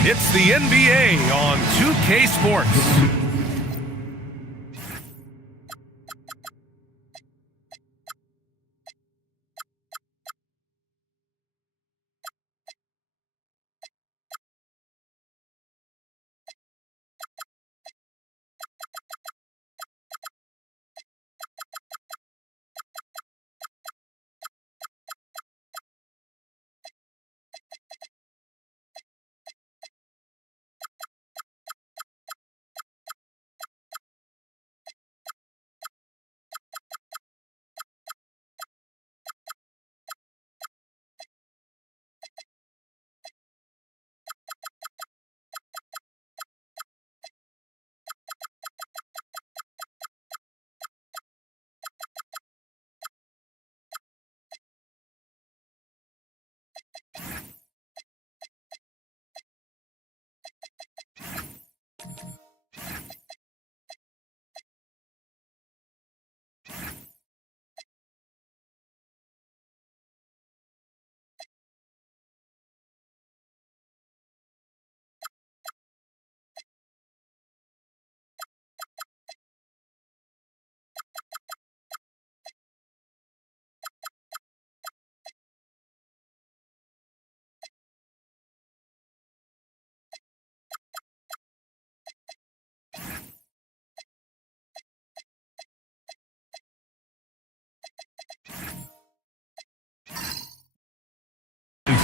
It's the NBA on 2K Sports.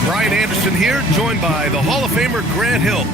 Brian Anderson here, joined by the Hall of Famer Grant Hill.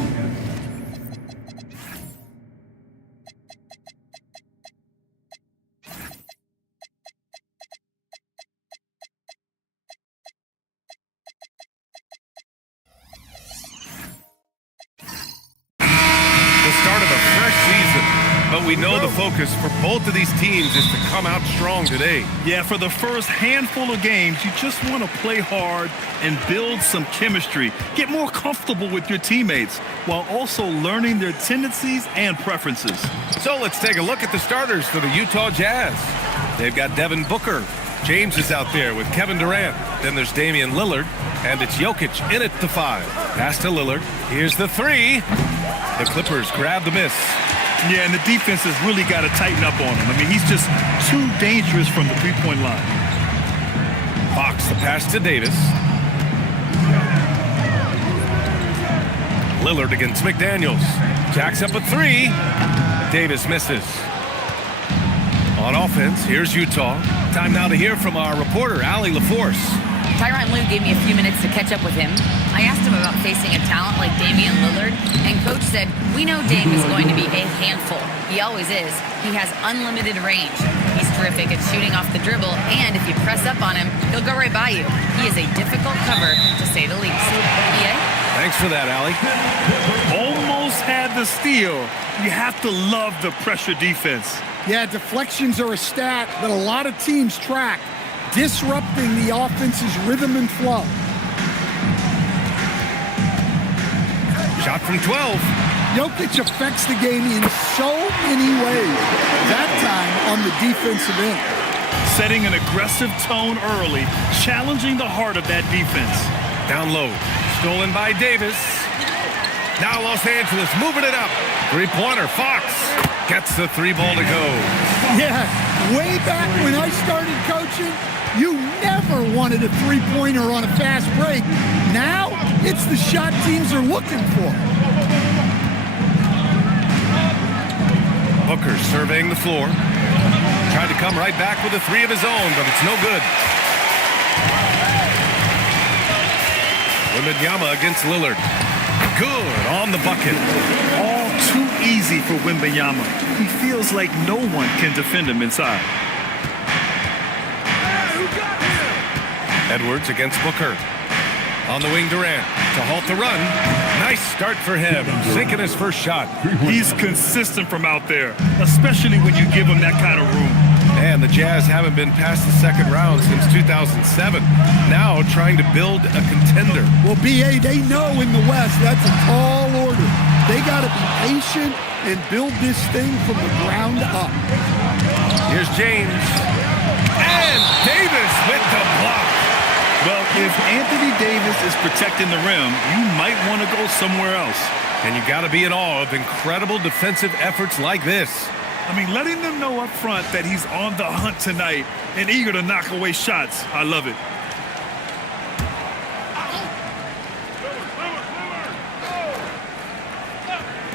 The start of a fresh season, but we know the focus for both of these teams is to come out strong today. Yeah, for the first handful of games, you just want to play hard and build some chemistry. Get more comfortable with your teammates while also learning their tendencies and preferences. So let's take a look at the starters for the Utah Jazz. They've got Devin Booker. James is out there with Kevin Durant. Then there's Damian Lillard, and it's Jokic in at the 5. Pass to Lillard. Here's the 3. The Clippers grab the miss. Yeah, and the defense has really got to tighten up on him. I mean, he's just too dangerous from the three-point line. Fox, the pass to Davis. Lillard against McDaniels. Jacks up a 3. Davis misses. On offense, here's Utah. Time now to hear from our reporter, Allie LaForce. Tyronn Lue gave me a few minutes to catch up with him. I asked him about facing a talent like Damian Lillard, and Coach said, "We know Dame is going to be a handful. He always is. He has unlimited range. He's terrific at shooting off the dribble, and if you press up on him, he'll go right by you. He is a difficult cover, to say the least." Yeah? Thanks for that, Allie. Almost had the steal. You have to love the pressure defense. Yeah, deflections are a stat that a lot of teams track, disrupting the offense's rhythm and flow. Shot from 12. Jokic affects the game in so many ways, that time on the defensive end. Setting an aggressive tone early, challenging the heart of that defense. Down low. Stolen by Davis. Now Los Angeles moving it up. Three-pointer. Fox gets the 3 ball to go. Yeah, way back when I started coaching, you never wanted a three-pointer on a fast break. Now, it's the shot teams are looking for. Booker surveying the floor. Tried to come right back with a 3 of his own, but it's no good. Wembanyama against Lillard. Good on the bucket. All too easy for Wembanyama. He feels like no one can defend him inside. Edwards against Booker. On the wing, Durant to halt the run. Nice start for him, sinking his first shot. He's consistent from out there, especially when you give him that kind of room. And the Jazz haven't been past the second round since 2007. Now trying to build a contender. Well, B.A., they know in the West that's a tall order. They got to be patient and build this thing from the ground up. Here's James. And Davis with the block. Well, if Anthony Davis is protecting the rim, you might want to go somewhere else. And you got to be in awe of incredible defensive efforts like this. I mean, letting them know up front that he's on the hunt tonight and eager to knock away shots. I love it.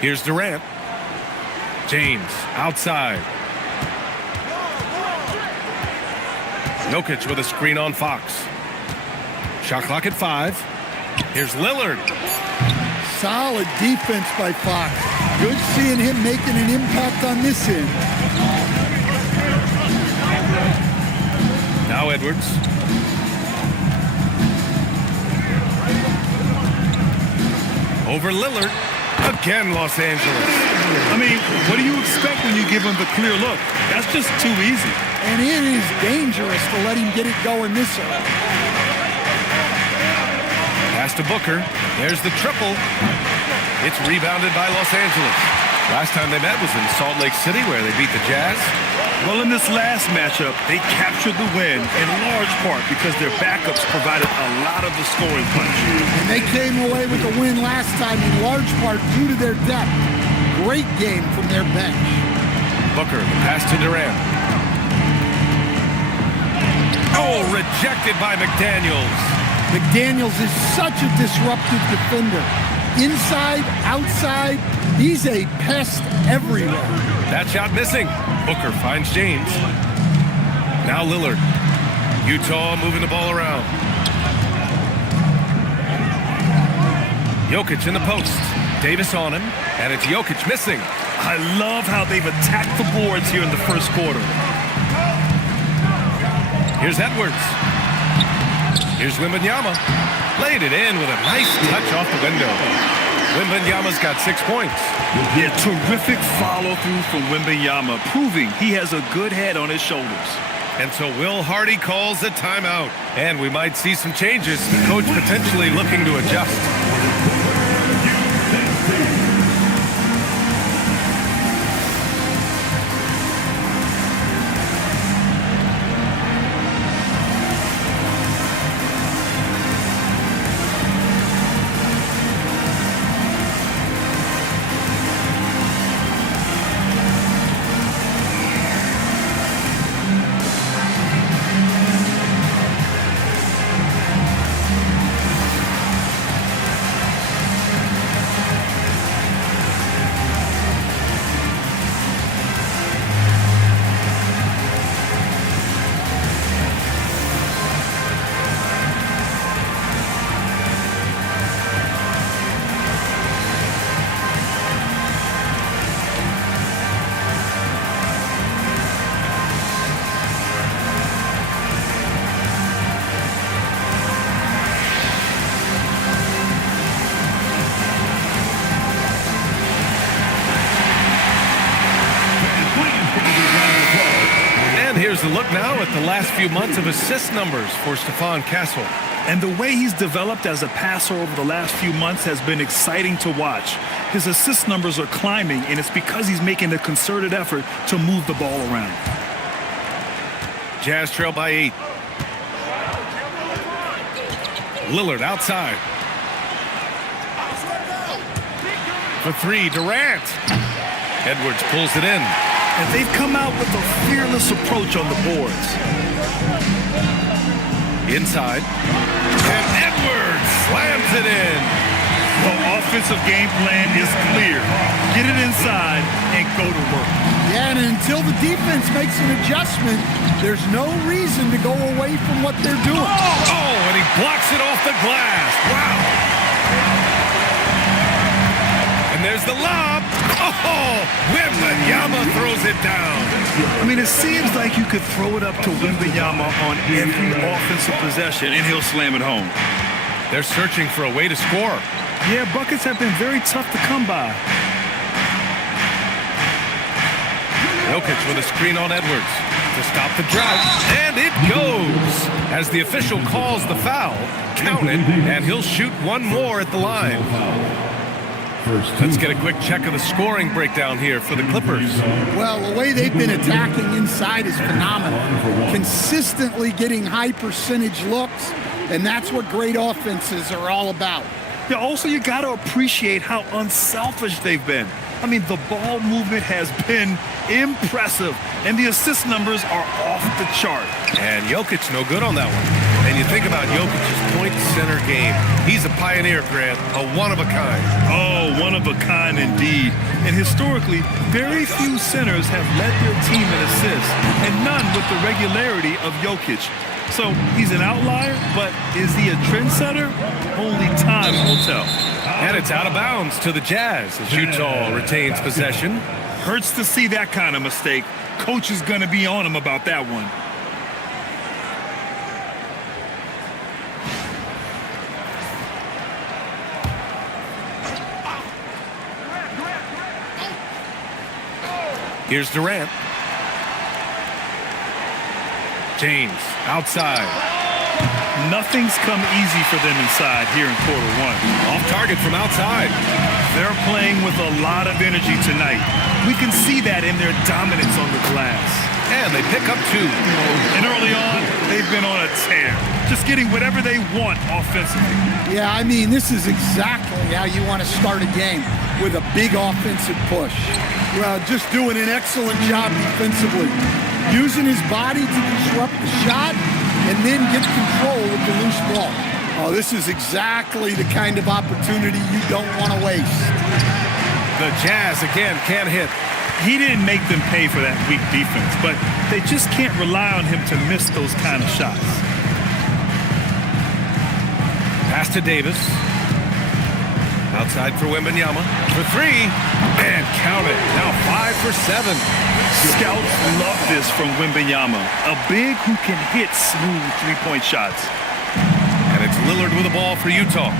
Here's Durant. James outside. Jokic with a screen on Fox. Shot clock at 5. Here's Lillard. Solid defense by Fox. Good seeing him making an impact on this end. Now Edwards. Over Lillard. Again, Los Angeles. I mean, what do you expect when you give him the clear look? That's just too easy. And it is dangerous to let him get it going this early. Pass to Booker. There's the triple. It's rebounded by Los Angeles. Last time they met was in Salt Lake City where they beat the Jazz. Well, in this last matchup, they captured the win in large part because their backups provided a lot of the scoring punch. And they came away with the win last time in large part due to their depth. Great game from their bench. Booker, the pass to Durant. Oh, rejected by McDaniels. McDaniels is such a disruptive defender. Inside, outside, he's a pest everywhere. That shot missing. Booker finds James. Now Lillard. Utah moving the ball around. Jokic in the post. Davis on him, and it's Jokic missing. I love how they've attacked the boards here in the first quarter. Here's Edwards. Here's Wembanyama. Laid it in with a nice touch off the window. Wembanyama's got 6 points. Yeah, terrific follow-through from Wembanyama, proving he has a good head on his shoulders. And so Will Hardy calls a timeout. And we might see some changes. The coach potentially looking to adjust. Here's a look now at the last few months of assist numbers for Stephon Castle. And the way he's developed as a passer over the last few months has been exciting to watch. His assist numbers are climbing, and it's because he's making a concerted effort to move the ball around. Jazz trail by 8. Lillard outside. For 3, Durant. Edwards pulls it in. And they've come out with a fearless approach on the boards. Inside. And Edwards slams it in. The offensive game plan is clear. Get it inside and go to work. Yeah, and until the defense makes an adjustment, there's no reason to go away from what they're doing. Oh, and he blocks it off the glass. Wow. And there's the lob. Oh, Wembanyama throws it down. I mean, it seems like you could throw it up to Wembanyama on every offensive possession, and he'll slam it home. They're searching for a way to score. Yeah, buckets have been very tough to come by. Jokic with a screen on Edwards to stop the drought. And it goes. As the official calls the foul, count it, and he'll shoot one more at the line. Let's get a quick check of the scoring breakdown here for the Clippers. Well, the way they've been attacking inside is phenomenal. Consistently getting high percentage looks, And that's what great offenses are all about. Yeah, also, you got to appreciate how unselfish they've been. I mean, the ball movement has been impressive, and the assist numbers are off the chart. And Jokic no good on that one. And you think about Jokic's point center game. He's a pioneer, Grant, a one-of-a-kind. Oh, one of a kind indeed. And historically, very few centers have led their team in assists, and none with the regularity of Jokic. So he's an outlier, but is he a trendsetter? Only time will tell. And it's out of bounds to the Jazz as Utah retains possession. Hurts to see that kind of mistake. Coach is going to be on him about that one. Here's Durant. James outside. Nothing's come easy for them inside here in quarter one. Off target from outside. They're playing with a lot of energy tonight. We can see that in their dominance on the glass. And they pick up 2. And early on, they've been on a tear. Just getting whatever they want offensively. Yeah, I mean, this is exactly how you want to start a game, with a big offensive push. Well, just doing an excellent job defensively. Using his body to disrupt the shot and then get control of the loose ball. Oh, this is exactly the kind of opportunity you don't want to waste. The Jazz again can't hit. He didn't make them pay for that weak defense, but they just can't rely on him to miss those kind of shots. Pass to Davis. Outside for Wembanyama. For 3. And count it. Now 5 for 7. Scouts love this from Wembanyama. A big who can hit smooth three-point shots. And it's Lillard with the ball for Utah.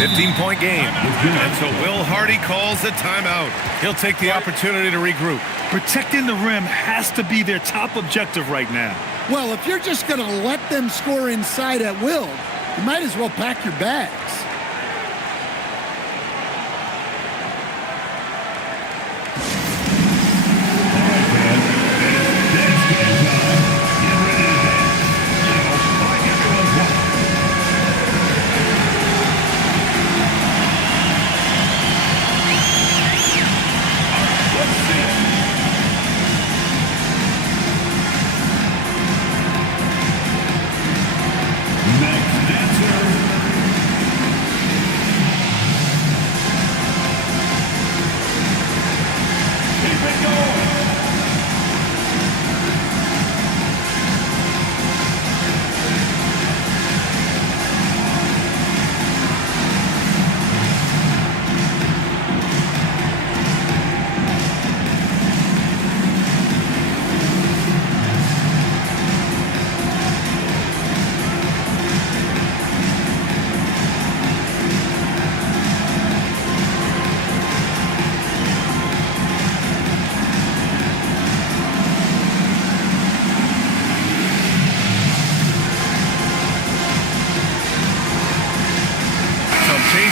15-point game. And so Will Hardy calls the timeout. He'll take the opportunity to regroup. Protecting the rim has to be their top objective right now. Well, if you're just going to let them score inside at will, you might as well pack your bags.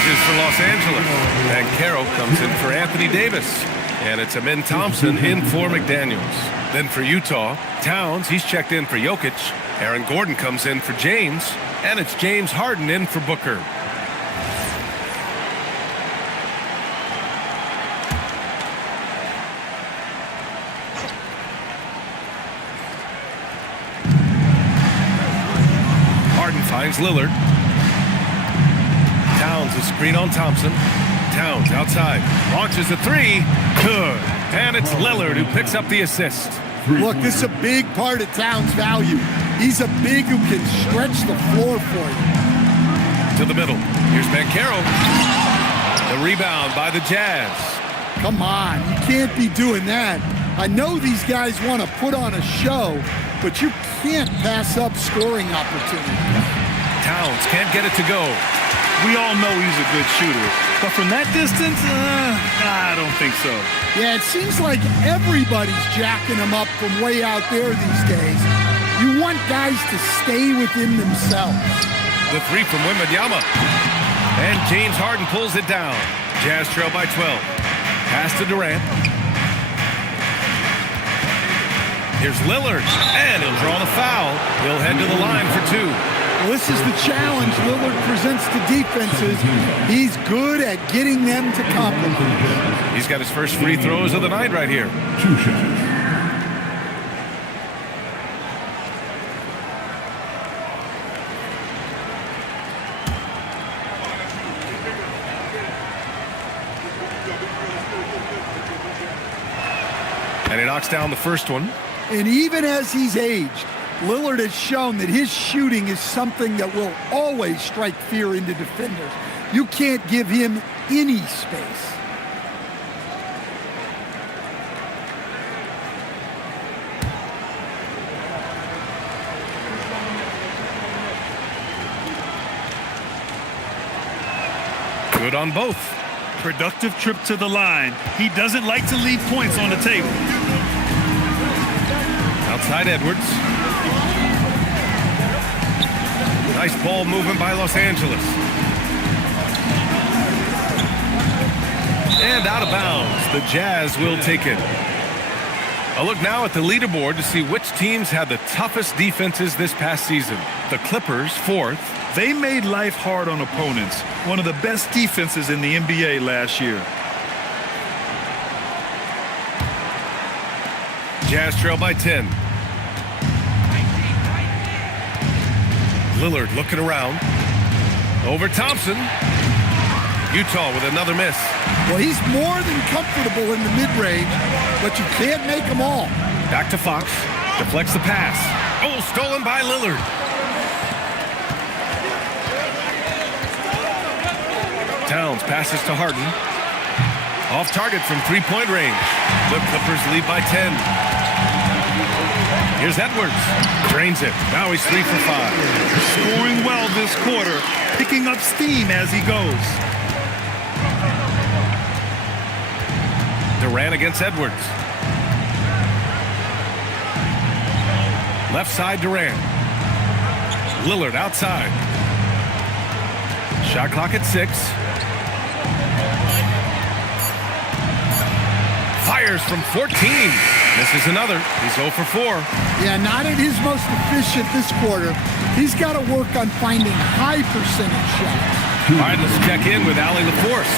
For Los Angeles. And Carroll comes in for Anthony Davis. And it's Amin Thompson in for McDaniels. Then for Utah, Towns, he's checked in for Jokic. Aaron Gordon comes in for James. And it's James Harden in for Booker. Harden finds Lillard. Towns a screen on Thompson. Towns outside. Launches a 3. Good. And it's Lillard who picks up the assist. Look, this is a big part of Towns' value. He's a big who can stretch the floor for you. To the middle. Here's Banchero. The rebound by the Jazz. Come on, you can't be doing that. I know these guys want to put on a show, but you can't pass up scoring opportunities. Towns can't get it to go. We all know he's a good shooter, but from that distance, I don't think so. Yeah, it seems like everybody's jacking him up from way out there these days. You want guys to stay within themselves. The 3 from Wembanyama. And James Harden pulls it down. Jazz trail by 12. Pass to Durant. Here's Lillard, and he'll draw the foul. He'll head to the line for 2. Well, this is the challenge Lillard presents to defenses. He's good at getting them to compromise. He's got his first free throws of the night right here. 2 shots. And he knocks down the first one. And even as he's aged, Lillard has shown that his shooting is something that will always strike fear into defenders. You can't give him any space. Good on both. Productive trip to the line. He doesn't like to leave points on the table. Outside Edwards. Nice ball movement by Los Angeles. And out of bounds. The Jazz will take it. A look now at the leaderboard to see which teams had the toughest defenses this past season. The Clippers, 4th. They made life hard on opponents. One of the best defenses in the NBA last year. Jazz trail by 10. Lillard looking around. Over Thompson. Utah with another miss. Well, he's more than comfortable in the mid-range, but you can't make them all. Back to Fox. Deflects the pass. Oh, stolen by Lillard. Towns passes to Harden. Off target from three-point range. The Clippers lead by 10. Here's Edwards. Drains it. Now he's 3 for 5. Scoring well this quarter. Picking up steam as he goes. Durant against Edwards. Left side Durant. Lillard outside. Shot clock at 6. Fires from 14. Misses another. He's 0 for 4. Yeah, not at his most efficient this quarter. He's got to work on finding high percentage shots. All right, let's check in with Allie LaForce.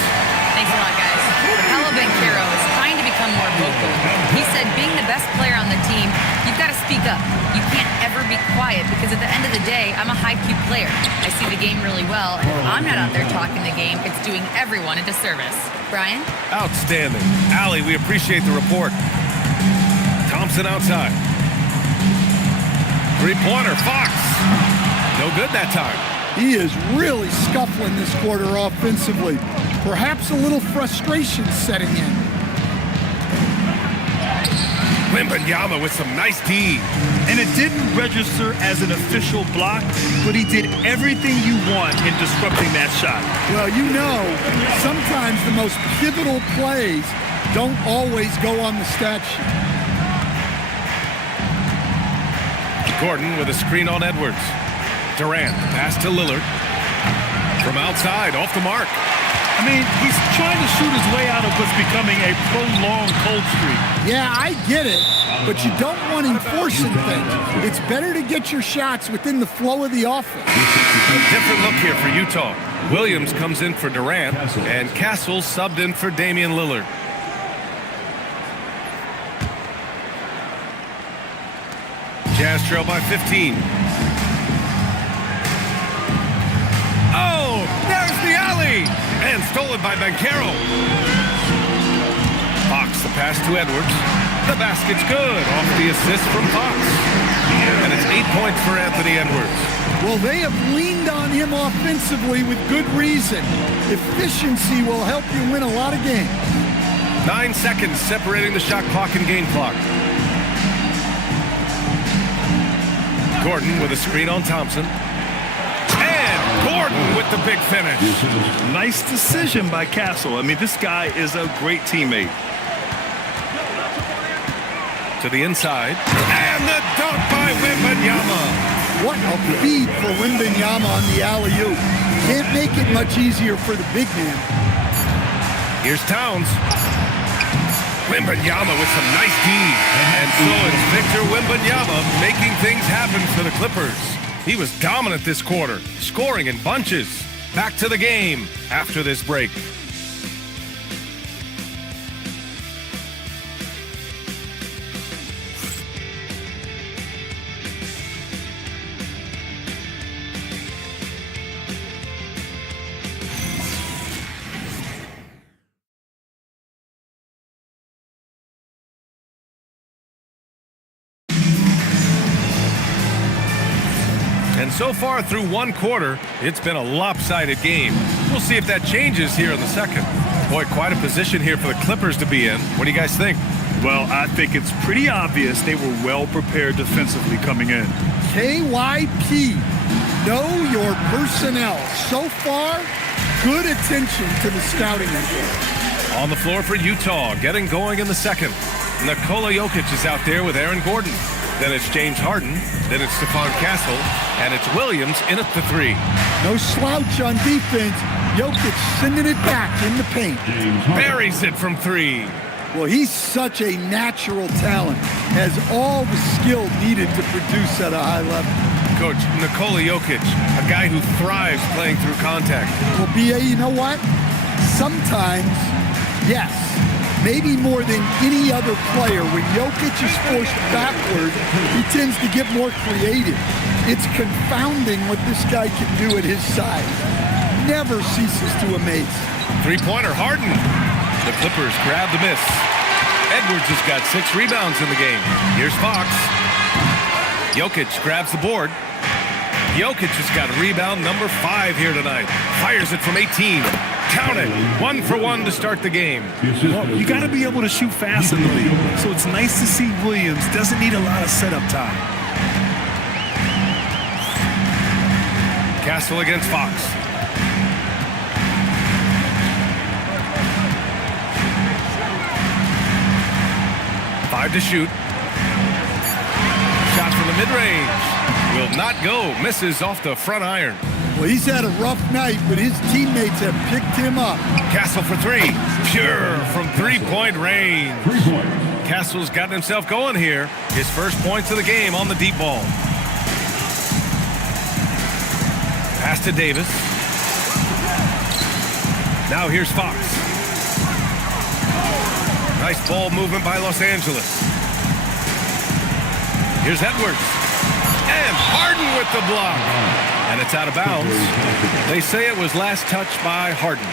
Thanks a lot, guys. Paolo Banchero is trying to become more vocal. He said being the best player on the team, you've got to speak up. You can't ever be quiet because at the end of the day, I'm a high-Q player. I see the game really well, and if I'm not out there talking the game, it's doing everyone a disservice. Brian? Outstanding. Allie, we appreciate the report. Thompson outside. Three-pointer, Fox. No good that time. He is really scuffling this quarter offensively. Perhaps a little frustration setting in. Wembanyama with some nice D. And it didn't register as an official block, but he did everything you want in disrupting that shot. Well, you know, sometimes the most pivotal plays don't always go on the stat sheet. Gordon with a screen on Edwards. Durant, pass to Lillard. From outside, off the mark. I mean, he's trying to shoot his way out of what's becoming a prolonged cold streak. Yeah, I get it, but you don't want him forcing things. It's better to get your shots within the flow of the offense. A different look here for Utah. Williams comes in for Durant, and Castle subbed in for Damian Lillard. Jazz trail by 15. Oh, there's the alley! And stolen by Banchero. Fox, the pass to Edwards. The basket's good off the assist from Fox. And it's 8 points for Anthony Edwards. Well, they have leaned on him offensively with good reason. Efficiency will help you win a lot of games. 9 seconds separating the shot clock and game clock. Gordon with a screen on Thompson. And Gordon with the big finish. Nice decision by Castle. I mean, this guy is a great teammate. To the inside. And the dunk by Wembanyama. What a feed for Wembanyama on the alley-oop. Can't make it much easier for the big man. Here's Towns. Wembanyama with some nice D. And so it's Victor Wembanyama making things happen for the Clippers. He was dominant this quarter, scoring in bunches. Back to the game after this break. And so far through one quarter, it's been a lopsided game. We'll see if that changes here in the second. Boy, quite a position here for the Clippers to be in. What do you guys think? Well, I think it's pretty obvious they were well prepared defensively coming in. KYP, know your personnel. So far, good attention to the scouting report. On the floor for Utah, getting going in the second. Nikola Jokic is out there with Aaron Gordon. Then it's James Harden. Then it's Stephon Castle. And it's Williams in at the three. No slouch on defense. Jokic sending it back in the paint. Buries it from three. Well, he's such a natural talent. Has all the skill needed to produce at a high level. Coach, Nikola Jokic, a guy who thrives playing through contact. Well, B.A., you know what? Sometimes, yes, maybe more than any other player, when Jokic is forced backward, he tends to get more creative. It's confounding what this guy can do at his size. Never ceases to amaze. Three-pointer, Harden. The Clippers grab the miss. Edwards has got 6 rebounds in the game. Here's Fox. Jokic grabs the board. Jokic has got rebound number 5 here tonight. Fires it from 18. Count it. 1 for 1 to start the game. Well, you got to be able to shoot fast in the league. So it's nice to see Williams doesn't need a lot of setup time. Castle against Fox. Five to shoot. Shot from the mid-range. Will not go. Misses off the front iron. Well, he's had a rough night, but his teammates have picked him up. Castle for 3. Pure from three-point range. Castle's gotten himself going here. His first points of the game on the deep ball. Pass to Davis. Now here's Fox. Nice ball movement by Los Angeles. Here's Edwards. And Harden with the block. And it's out of bounds. They say it was last touched by Harden.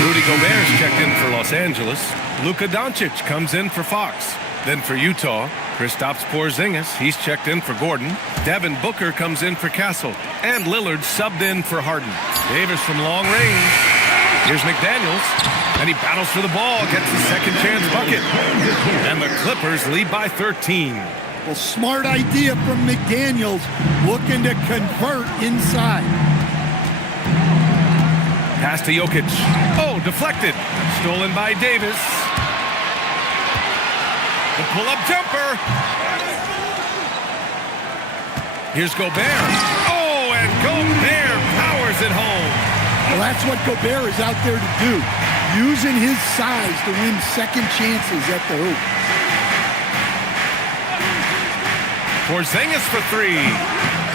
Rudy Gobert's checked in for Los Angeles. Luka Doncic comes in for Fox. Then for Utah, Kristaps Porzingis, he's checked in for Gordon. Devin Booker comes in for Castle. And Lillard subbed in for Harden. Davis from long range. Here's McDaniels. And he battles for the ball, gets the second chance bucket. And the Clippers lead by 13. Well, smart idea from McDaniels, looking to convert inside. Pass to Jokic. Oh, deflected. Stolen by Davis. The pull-up jumper. Here's Gobert. Oh, and Gobert powers it home. Well, that's what Gobert is out there to do, using his size to win second chances at the hoop. Porzingis for 3.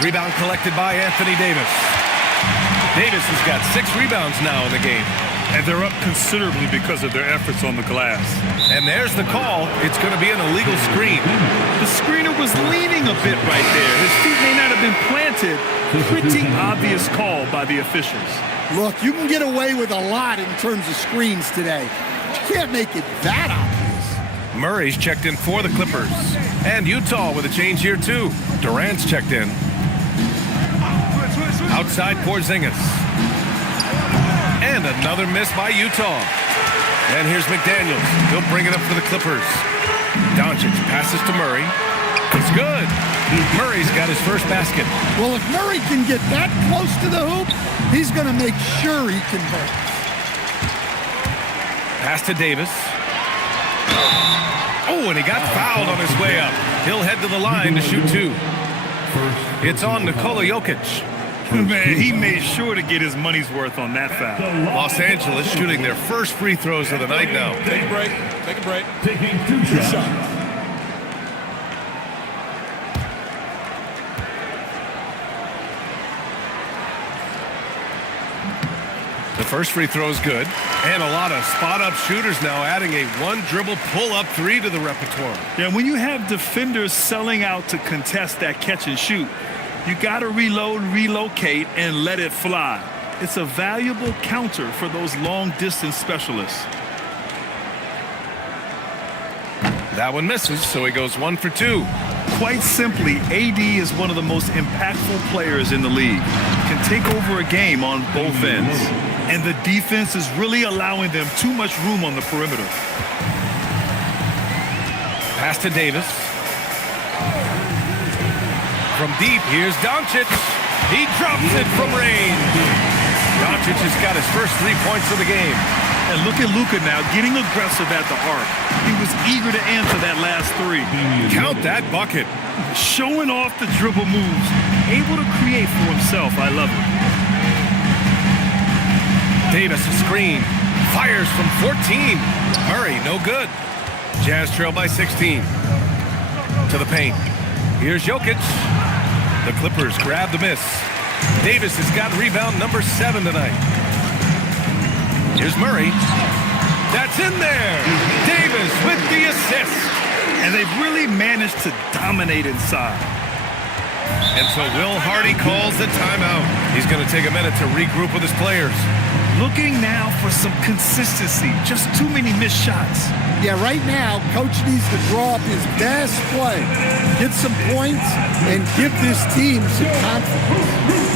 Rebound collected by Anthony Davis. Davis has got 6 rebounds now in the game. And they're up considerably because of their efforts on the glass. And there's the call. It's going to be an illegal screen. The screener was leaning a bit right there. His feet may not have been planted. Pretty obvious call by the officials. Look, you can get away with a lot in terms of screens today. But you can't make it that obvious. Murray's checked in for the Clippers. And Utah with a change here, too. Durant's checked in. Outside Porzingis. And another miss by Utah. And here's McDaniels. He'll bring it up for the Clippers. Doncic passes to Murray. It's good. Murray's got his first basket. Well, if Murray can get that close to the hoop, he's going to make sure he converts. Pass to Davis. Oh, and he got fouled on his way up. He'll head to the line to shoot 2. It's on Nikola Jokic. Man, he made sure to get his money's worth on that foul. Los Angeles shooting their first free throws of the night now. Take a break. Take a break. Taking 2 shots. The first free throw is good. And a lot of spot-up shooters now adding a one-dribble pull-up three to the repertoire. Yeah, when you have defenders selling out to contest that catch and shoot, you got to reload, relocate, and let it fly. It's a valuable counter for those long-distance specialists. That one misses, so he goes 1 for 2. Quite simply, AD is one of the most impactful players in the league. Can take over a game on both ends. And the defense is really allowing them too much room on the perimeter. Pass to Davis. From deep, here's Doncic. He drops it from range. Doncic has got his first 3 points of the game. And look at Luka now getting aggressive at the arc. He was eager to answer that last 3. Count that bucket. Showing off the dribble moves. Able to create for himself. I love it. Davis a screen. Fires from 14. Murray, no good. Jazz trail by 16. To the paint. Here's Jokic. The Clippers grab the miss. Davis has got rebound number 7 tonight. Here's Murray. That's in there. Davis with the assist. And they've really managed to dominate inside. And so Will Hardy calls the timeout. He's going to take a minute to regroup with his players. Looking now for some consistency. Just too many missed shots. Yeah, right now, Coach needs to draw up his best play, get some points, and give this team some confidence.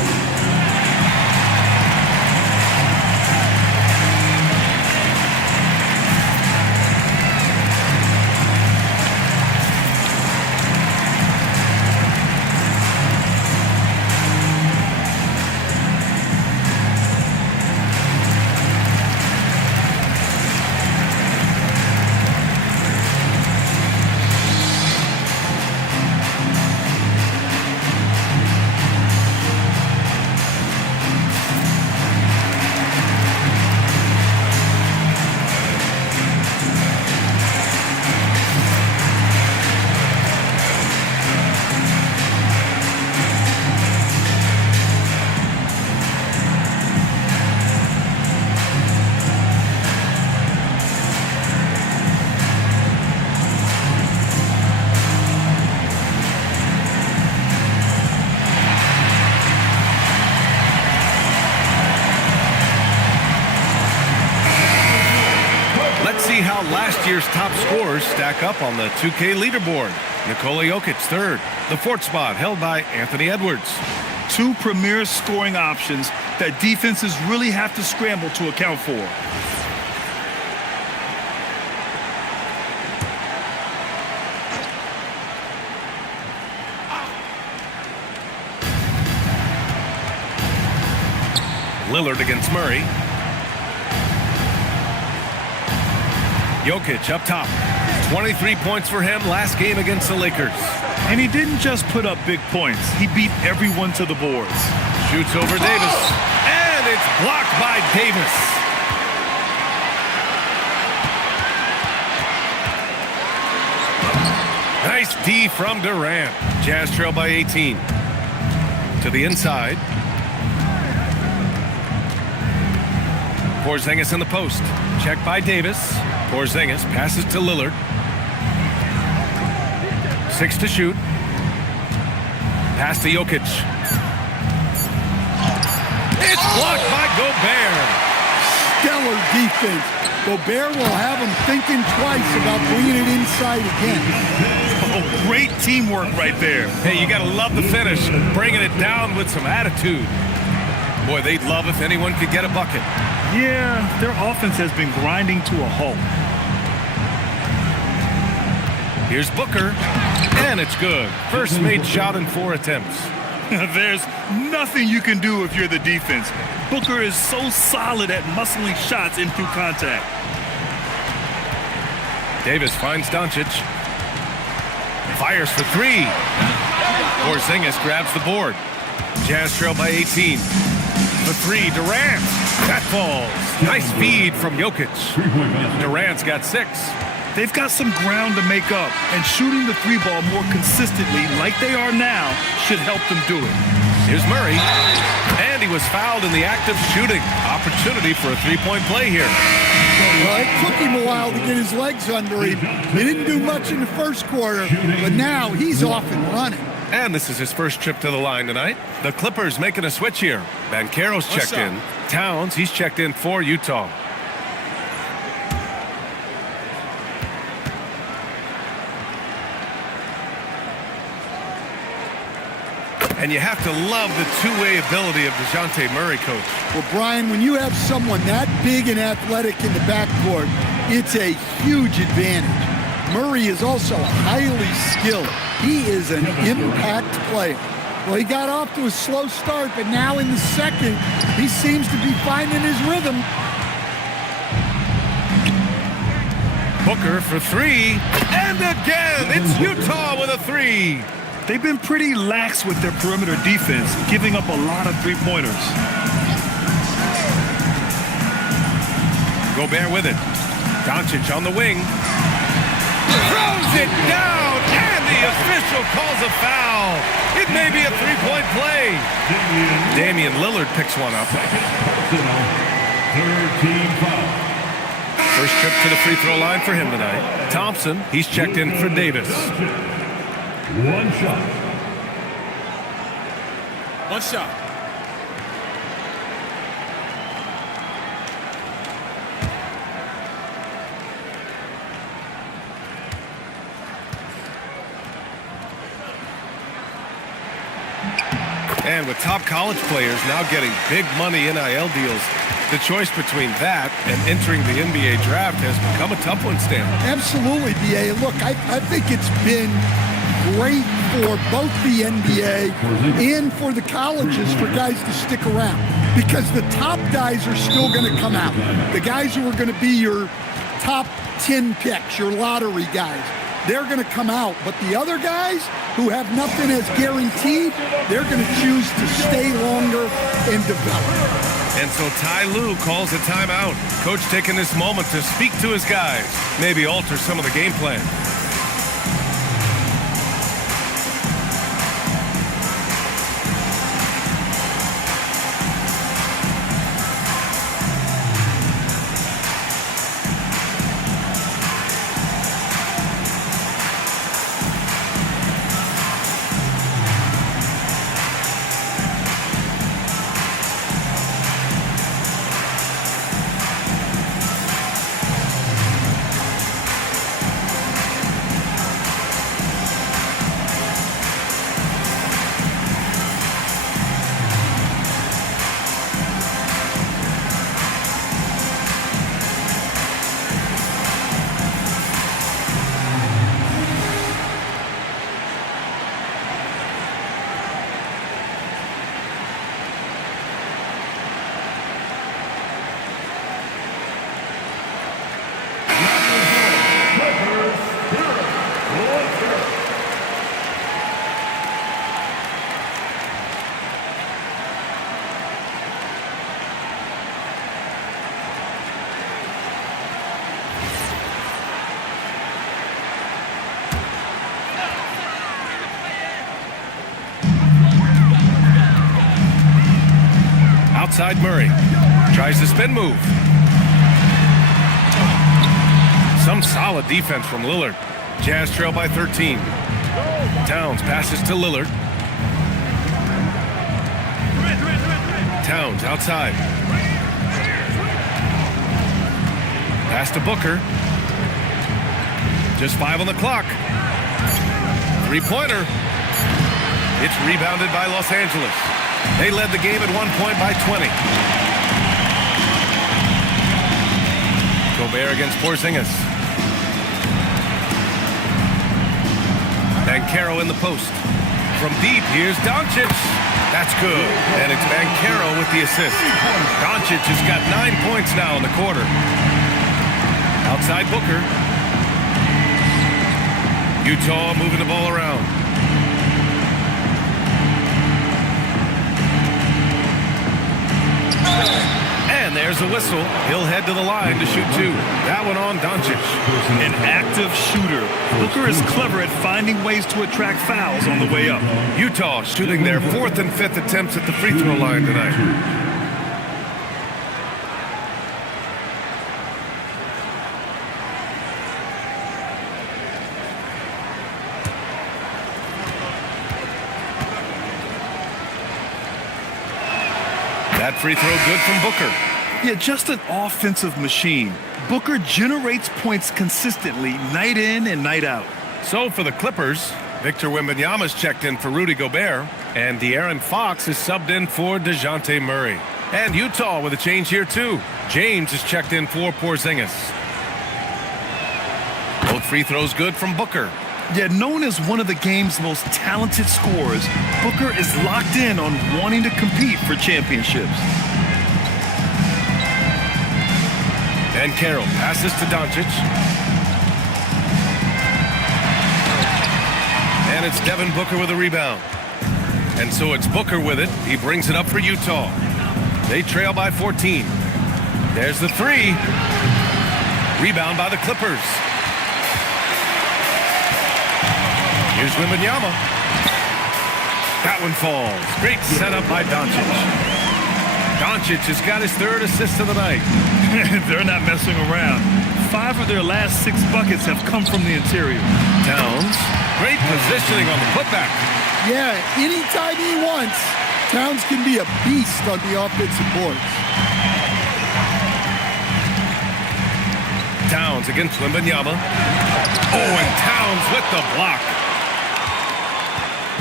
How last year's top scorers stack up on the 2K leaderboard. Nikola Jokic third. The fourth spot held by Anthony Edwards. 2 premier scoring options that defenses really have to scramble to account for. Lillard against Murray. Jokic up top. 23 points for him last game against the Lakers. And he didn't just put up big points. He beat everyone to the boards. Shoots over Davis. And it's blocked by Davis. Nice D from Durant. Jazz trail by 18. To the inside. Porzingis in the post. Check by Davis. Porzingis passes to Lillard. 6 to shoot. Pass to Jokic. It's blocked by Gobert. Stellar defense. Gobert will have him thinking twice about bringing it inside again. Oh, great teamwork right there. Hey, you got to love the finish. Bringing it down with some attitude. Boy, they'd love if anyone could get a bucket. Yeah, their offense has been grinding to a halt. Here's Booker, and it's good. First made shot in 4 attempts. There's nothing you can do if you're the defense. Booker is so solid at muscling shots in through contact. Davis finds Doncic. Fires for 3. Porzingis grabs the board. Jazz trail by 18. The 3, Durant. That falls. Nice feed from Jokic. Durant's got 6. They've got some ground to make up, and shooting the 3 ball more consistently like they are now should help them do it. Here's Murray. And he was fouled in the act of shooting. Opportunity for a three-point play here. Well, it took him a while to get his legs under him. He didn't do much in the first quarter, but now he's off and running. And this is his first trip to the line tonight. The Clippers making a switch here. Banchero's checked in. Towns, he's checked in for Utah. And you have to love the two-way ability of DeJounte Murray, Coach. Well, Brian, when you have someone that big and athletic in the backcourt, it's a huge advantage. Murray is also highly skilled. He is an impact player. Well, he got off to a slow start, but now in the second, he seems to be finding his rhythm. Booker for three. And again, it's Utah with a three. They've been pretty lax with their perimeter defense, giving up a lot of three-pointers. Gobert with it. Doncic on the wing. Throws it down, and the official calls a foul. It may be a three-point play. Damian Lillard picks one up. Third team foul. First trip to the free throw line for him tonight. Thompson, he's checked in for Davis. One shot. One shot. And with top college players now getting big money NIL deals, the choice between that and entering the NBA draft has become a tough one, Stan. Absolutely, B.A. Look, I think it's been great for both the NBA and for the colleges for guys to stick around because the top guys are still going to come out. The guys who are going to be your top 10 picks, your lottery guys, they're going to come out. But the other guys who have nothing as guaranteed, they're going to choose to stay longer and develop. And so Ty Lue calls a timeout. Coach taking this moment to speak to his guys, maybe alter some of the game plan. Outside Murray. Tries the spin move. Some solid defense from Lillard. Jazz trail by 13. Towns passes to Lillard. Towns outside. Pass to Booker. Just 5 on the clock. Three-pointer. It's rebounded by Los Angeles. They led the game at one point by 20. Gobert against Porzingis. Banchero in the post. From deep, here's Doncic. That's good. And it's Banchero with the assist. Doncic has got 9 points now in the quarter. Outside Booker. Utah moving the ball around. And And there's a whistle. He'll head to the line to shoot 2. That one on Doncic. An active shooter. Booker is clever at finding ways to attract fouls on the way up. Utah shooting their 4th and 5th attempts at the free throw line tonight. That free throw good from Booker. Yeah, just an offensive machine. Booker generates points consistently, night in and night out. So for the Clippers, Victor Wembanyama's checked in for Rudy Gobert, and De'Aaron Fox is subbed in for DeJounte Murray. And Utah with a change here too. James is checked in for Porzingis. Both free throws good from Booker. Yet known as one of the game's most talented scorers, Booker is locked in on wanting to compete for championships. And Carroll passes to Doncic. And it's Devin Booker with a rebound. And so it's Booker with it. He brings it up for Utah. They trail by 14. There's the 3. Rebound by the Clippers. Here's Wembanyama. That one falls. Great setup by Doncic. Doncic has got his 3rd assist of the night. They're not messing around. 5 of their last 6 buckets have come from the interior. Towns, great positioning on the putback. Yeah, anytime he wants, Towns can be a beast on the offensive boards. Towns against Wembanyama. Oh, and Towns with the block.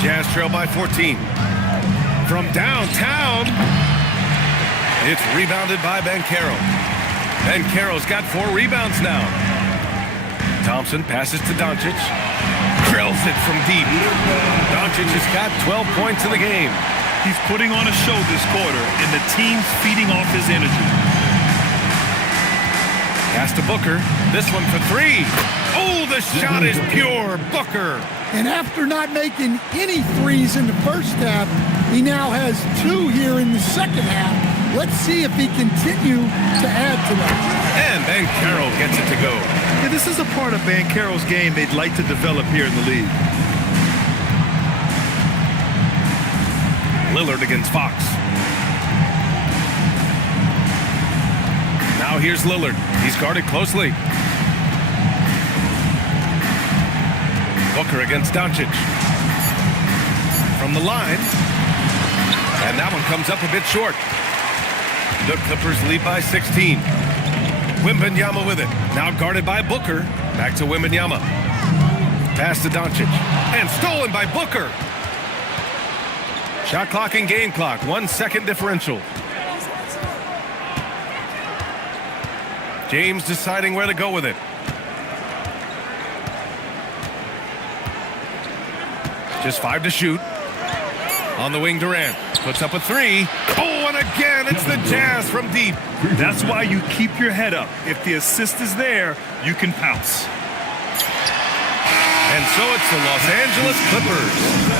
Jazz trail by 14. From downtown, it's rebounded by Banchero. Banchero's got 4 rebounds now. Thompson passes to Doncic. Drills it from deep. Doncic has got 12 points in the game. He's putting on a show this quarter, and the team's feeding off his energy. Pass to Booker. This one for 3. Oh, the shot is pure. Booker. And after not making any threes in the first half, he now has 2 here in the second half. Let's see if he continue to add to that. And Banchero gets it to go. Yeah, this is a part of Banchero's game they'd like to develop here in the league. Lillard against Fox. Now here's Lillard. He's guarded closely. Booker against Doncic. From the line. And that one comes up a bit short. The Clippers lead by 16. Wembanyama with it. Now guarded by Booker. Back to Wembanyama. Pass to Doncic. And stolen by Booker. Shot clock and game clock. 1 second differential. James deciding where to go with it. Just 5 to shoot. On the wing, Durant puts up a 3. Oh, and again, it's the Jazz from deep. That's why you keep your head up. If the assist is there, you can pounce. And so it's the Los Angeles Clippers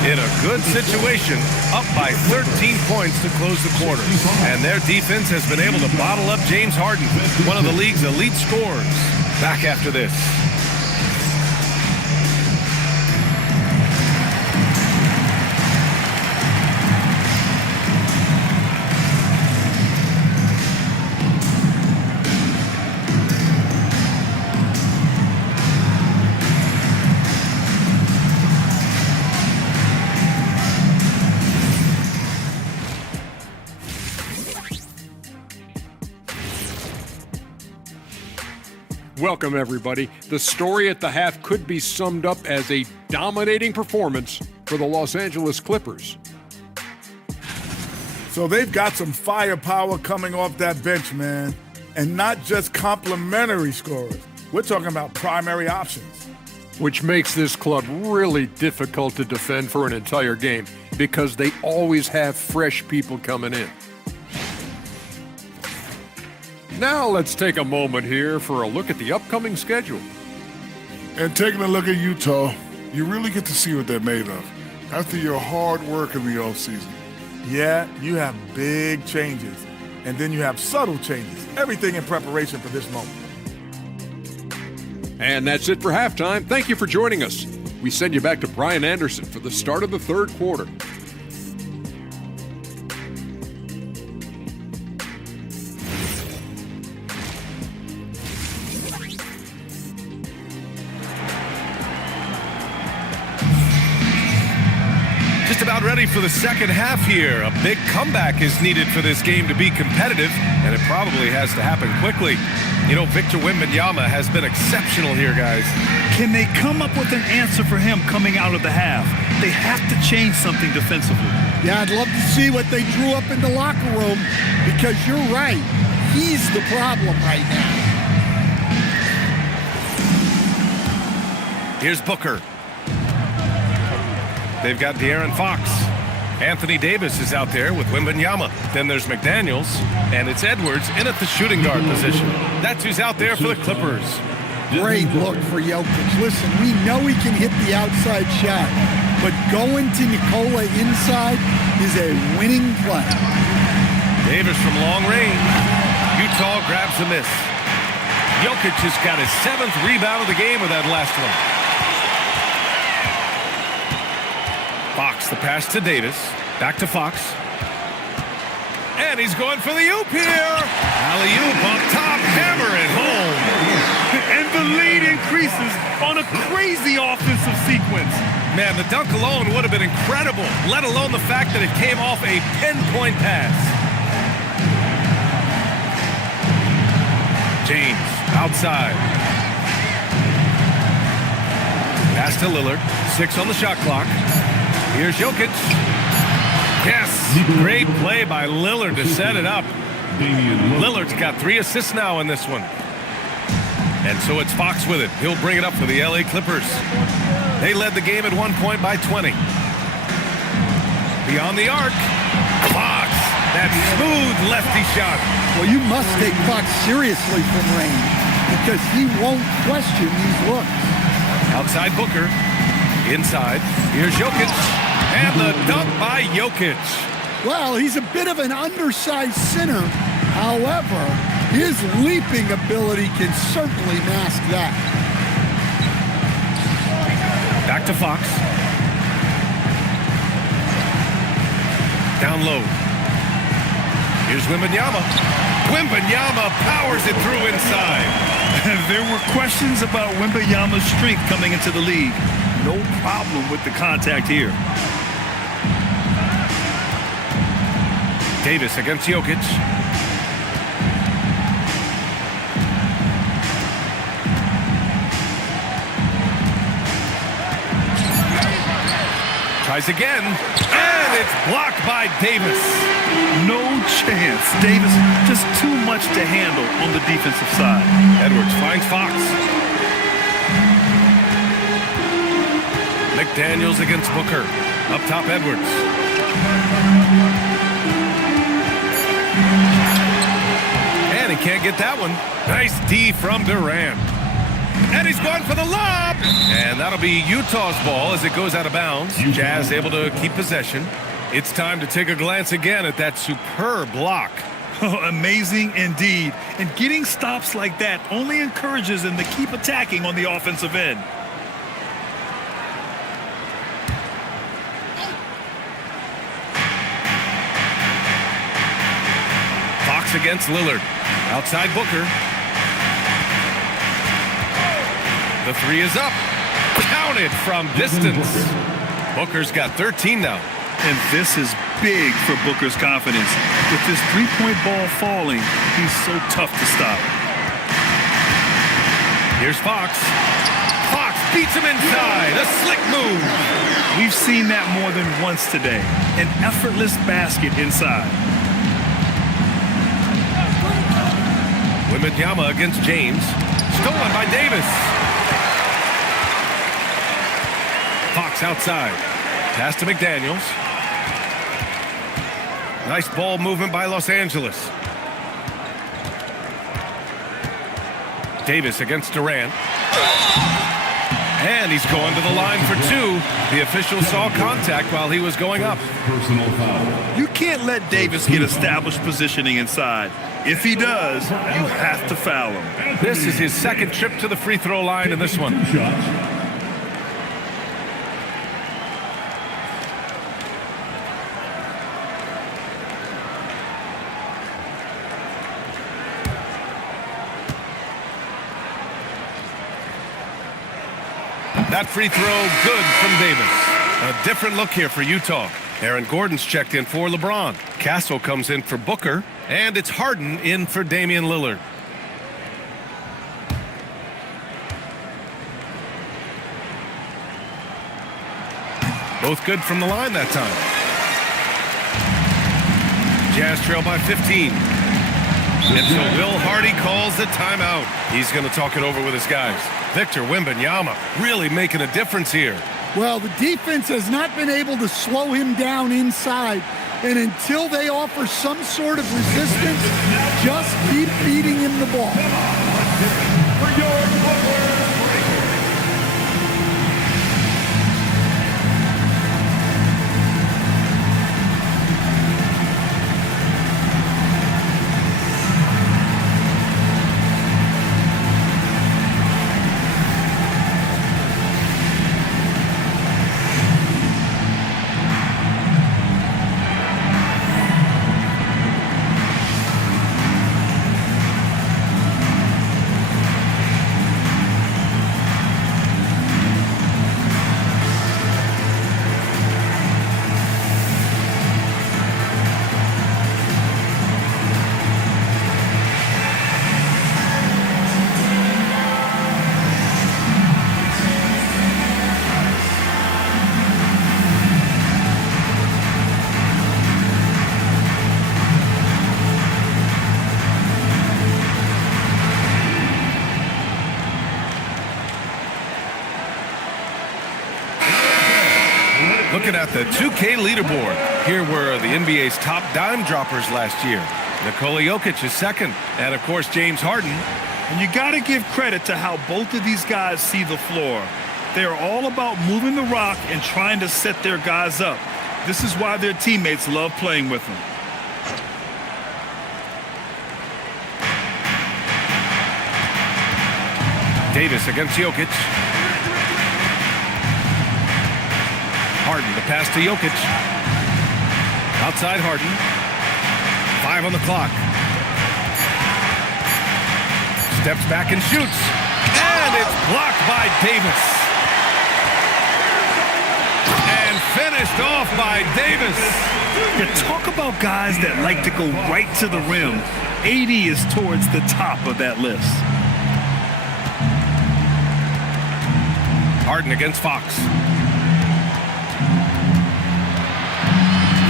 in a good situation, up by 13 points to close the quarter. And their defense has been able to bottle up James Harden, one of the league's elite scorers. Back after this. Welcome, everybody. The story at the half could be summed up as a dominating performance for the Los Angeles Clippers. So they've got some firepower coming off that bench, man. And not just complimentary scorers. We're talking about primary options. Which makes this club really difficult to defend for an entire game because they always have fresh people coming in. Now let's take a moment here for a look at the upcoming schedule. And taking a look at Utah, you really get to see what they're made of after your hard work in the offseason. Yeah, you have big changes. And then you have subtle changes. Everything in preparation for this moment. And that's it for halftime. Thank you for joining us. We send you back to Brian Anderson for the start of the third quarter. Just about ready for the second half here. A big comeback is needed for this game to be competitive, and it probably has to happen quickly. You know, Victor Wembanyama has been exceptional here, guys. Can they come up with an answer for him coming out of the half? They have to change something defensively. Yeah, I'd love to see what they drew up in the locker room, because you're right. He's the problem right now. Here's Booker. They've got De'Aaron Fox. Anthony Davis is out there with Wembanyama. Then there's McDaniels, and it's Edwards in at the shooting guard position. That's who's out there for the Clippers. Great look for Jokic. Listen, we know he can hit the outside shot, but going to Nikola inside is a winning play. Davis from long range. Utah grabs the miss. Jokic has got his 7th rebound of the game with that last one. Fox, the pass to Davis. Back to Fox. And he's going for the oop here. Alley-oop up top, hammer it home. And the lead increases on a crazy offensive sequence. Man, the dunk alone would have been incredible, let alone the fact that it came off a pinpoint pass. James, outside. Pass to Lillard. 6 on the shot clock. Here's Jokic. Yes, great play by Lillard to set it up. Lillard's got 3 assists now in this one. And so it's Fox with it. He'll bring it up for the LA Clippers. They led the game at one point by 20. Beyond the arc. Fox, that smooth lefty shot. Well, you must take Fox seriously from range, because he won't question these looks. Outside Booker. Inside. Here's Jokic. And the dunk by Jokic. Well, he's a bit of an undersized center. However, his leaping ability can certainly mask that. Back to Fox. Down low. Here's Wembanyama. Wembanyama powers it through inside. There were questions about Wembanyama's strength coming into the league. No problem with the contact here. Davis against Jokic. Tries again, and it's blocked by Davis. No chance. Davis just too much to handle on the defensive side. Edwards finds Fox. McDaniels against Booker. Up top, Edwards. And he can't get that one. Nice D from Durant. And he's going for the lob. And that'll be Utah's ball as it goes out of bounds. Jazz able to keep possession. It's time to take a glance again at that superb block. Oh, amazing indeed. And getting stops like that only encourages them to keep attacking on the offensive end. Fox against Lillard. Outside Booker. The 3 is up. Counted from distance. Booker's got 13 now. And this is big for Booker's confidence. With this three-point ball falling, he's so tough to stop. Here's Fox. Fox beats him inside. A slick move. We've seen that more than once today. An effortless basket inside. Wembanyama against James. Stolen by Davis. Fox outside. Pass to McDaniels. Nice ball movement by Los Angeles. Davis against Durant. And he's going to the line for two. The official saw contact while he was going up. Personal foul. You can't let Davis get established positioning inside. If he does, you have to foul him. This is his second trip to the free throw line in this one. 2 shots. That free throw good from Davis. A different look here for Utah. Aaron Gordon's checked in for LeBron. Castle comes in for Booker. And it's Harden in for Damian Lillard. Both good from the line that time. Jazz trail by 15. And so Will Hardy calls the timeout. He's going to talk it over with his guys. Victor Wembanyama really making a difference here. Well, the defense has not been able to slow him down inside. And until they offer some sort of resistance, just keep feeding him the ball. Looking at the 2K leaderboard, here were the NBA's top dime droppers last year. Nikola Jokic is second, and of course James Harden. And you got to give credit to how both of these guys see the floor. They are all about moving the rock and trying to set their guys up. This is why their teammates love playing with them. Davis against Jokic. Harden, the pass to Jokic. Outside Harden. 5 on the clock. Steps back and shoots. And it's blocked by Davis. And finished off by Davis. You talk about guys that like to go right to the rim. AD is towards the top of that list. Harden against Fox.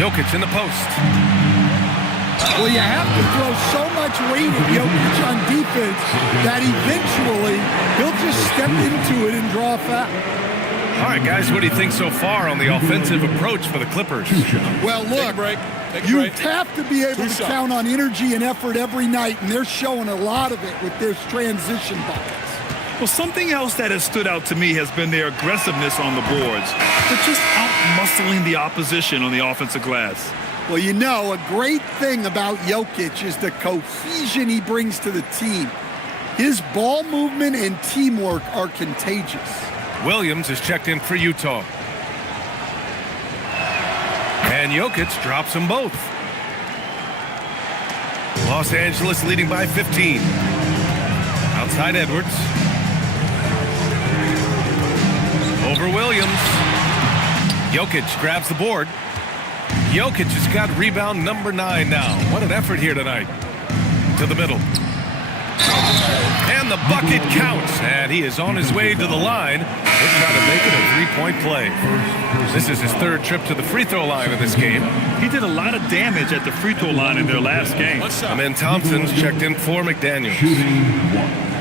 Jokic in the post. Well, you have to throw so much weight at Jokic on defense that eventually he'll just step into it and draw a foul. All right, guys, what do you think so far on the offensive approach for the Clippers? Well, look, you have to be able to count on energy and effort every night, and they're showing a lot of it with their transition buckets. Well, something else that has stood out to me has been their aggressiveness on the boards. They're just out-muscling the opposition on the offensive glass. Well, you know, a great thing about Jokic is the cohesion he brings to the team. His ball movement and teamwork are contagious. Williams is checked in for Utah. And Jokic drops them both. Los Angeles leading by 15. Outside Edwards. Over Williams. Jokic grabs the board. Jokic has got rebound number 9 now. What an effort here tonight. To the middle. And the bucket counts. And he is on his way to the line. He'll try to make it a three-point play. This is his third trip to the free throw line in this game. He did a lot of damage at the free throw line in their last game. Amen Thompson's checked in for McDaniels. Shooting 1.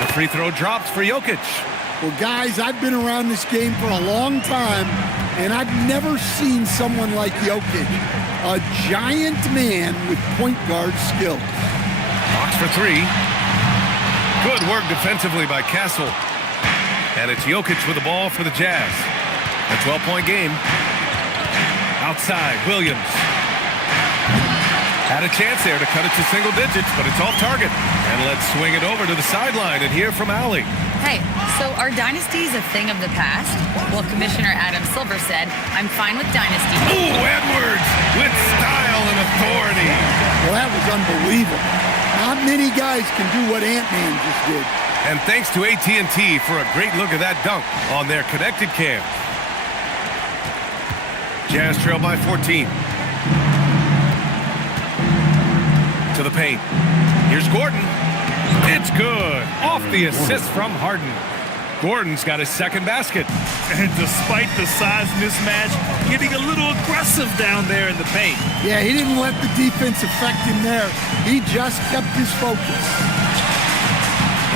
The free throw drops for Jokic. Well, guys, I've been around this game for a long time, And I've never seen someone like Jokic, a giant man with point guard skills. Fox for three. Good work defensively by Castle. And it's Jokic with the ball for the Jazz. A 12-point game. Outside, Williams. Had a chance there to cut it to single digits, but it's off target. And let's swing it over to the sideline and hear from Allie. Hey, so are dynasties a thing of the past? Well, Commissioner Adam Silver said, I'm fine with dynasties. Ooh, Edwards with style and authority. Well, that was unbelievable. Not many guys can do what Ant-Man just did. And thanks to AT&T for a great look at that dunk on their connected cam. Jazz trail by 14. To the paint. Here's Gordon. It's good. Off the assist from Harden. Gordon's got his second basket. And despite the size mismatch, getting a little aggressive down there in the paint. Yeah, he didn't let the defense affect him there. He just kept his focus.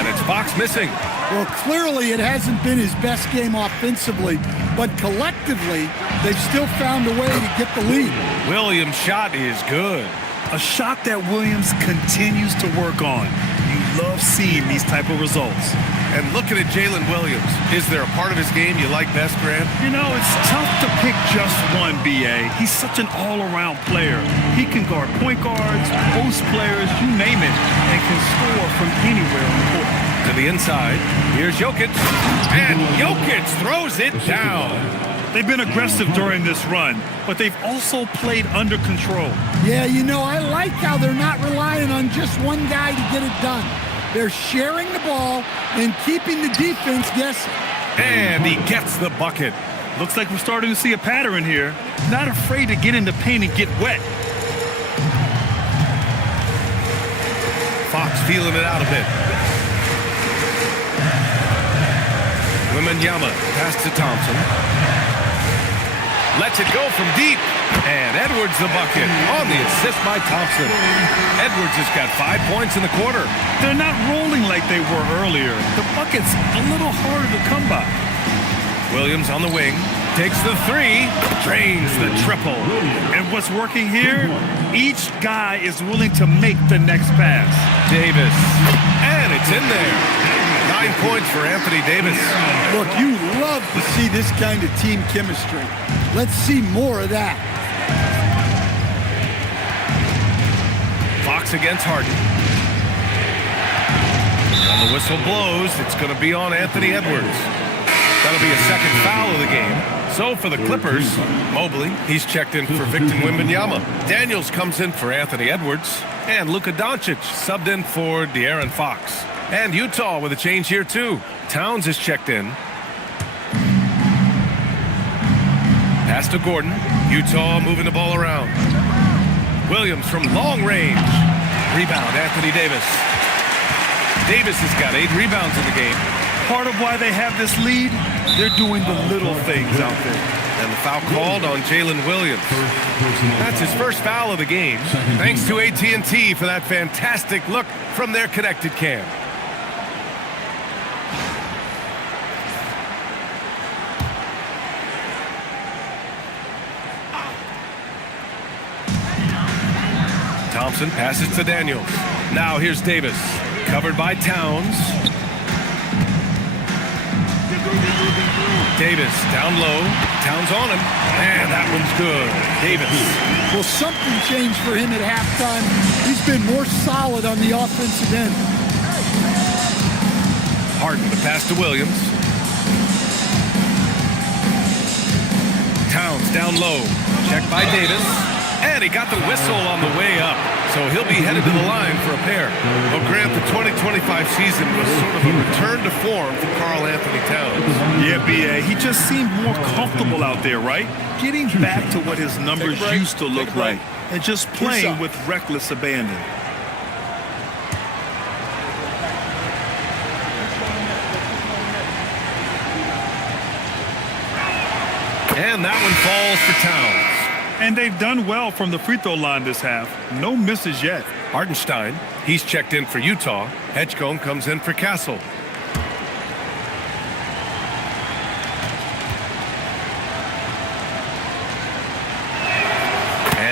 And it's Fox missing. Well, clearly it hasn't been his best game offensively, but collectively, they've still found a way to get the lead. Williams' shot is good. A shot that Williams continues to work on. You love seeing these type of results. And looking at Jalen Williams, is there a part of his game you like best, Grant? You know, it's tough to pick just one, B.A. He's such an all-around player. He can guard point guards, post players, you name it, and can score from anywhere on the court. To the inside, here's Jokic. And Jokic throws it down. They've been aggressive during this run, but they've also played under control. Yeah, you know, I like how they're not relying on just one guy to get it done. They're sharing the ball and keeping the defense guessing. And he gets the bucket. Looks like we're starting to see a pattern here. Not afraid to get in the paint and get wet. Fox feeling it out a bit. Wembanyama pass to Thompson. Lets it go from deep. And Edwards the bucket on the assist by Thompson. Edwards has got 5 points in the quarter. They're not rolling like they were earlier. The bucket's a little harder to come by. Williams on the wing. Takes the three. Drains the triple. And what's working here? Each guy is willing to make the next pass. Davis. And it's in there. 9 points for Anthony Davis. Look, you love to see this kind of team chemistry. Let's see more of that. Fox against Harden. And the whistle blows. It's going to be on Anthony Edwards. That'll be a second foul of the game. So for the Clippers, Mobley, he's checked in for Victor Wembanyama. Daniels comes in for Anthony Edwards. And Luka Doncic subbed in for De'Aaron Fox. And Utah with a change here too. Towns is checked in. Pass to Gordon. Utah moving the ball around. Williams from long range. Rebound, Anthony Davis. Davis has got 8 rebounds in the game. Part of why they have this lead, they're doing the little things out there. And the foul called on Jalen Williams. That's his first foul of the game. Thanks to AT&T for that fantastic look from their connected cam. Thompson passes to Daniels. Now here's Davis. Covered by Towns. Davis down low. Towns on him. And that one's good. Davis. Well, something changed for him at halftime. He's been more solid on the offensive end. Harden to pass to Williams. Towns down low. Checked by Davis. And he got the whistle on the way up. So he'll be headed to the line for a pair. Well, Grant, the 2025 season was sort of a return to form for Karl Anthony Towns. Yeah, B.A. He just seemed more comfortable out there, right? Getting back to what his numbers used to look like. And just playing with reckless abandon. And that one falls for Towns. And they've done well from the free throw line this half. No misses yet. Hartenstein, he's checked in for Utah. Edgecombe comes in for Castle.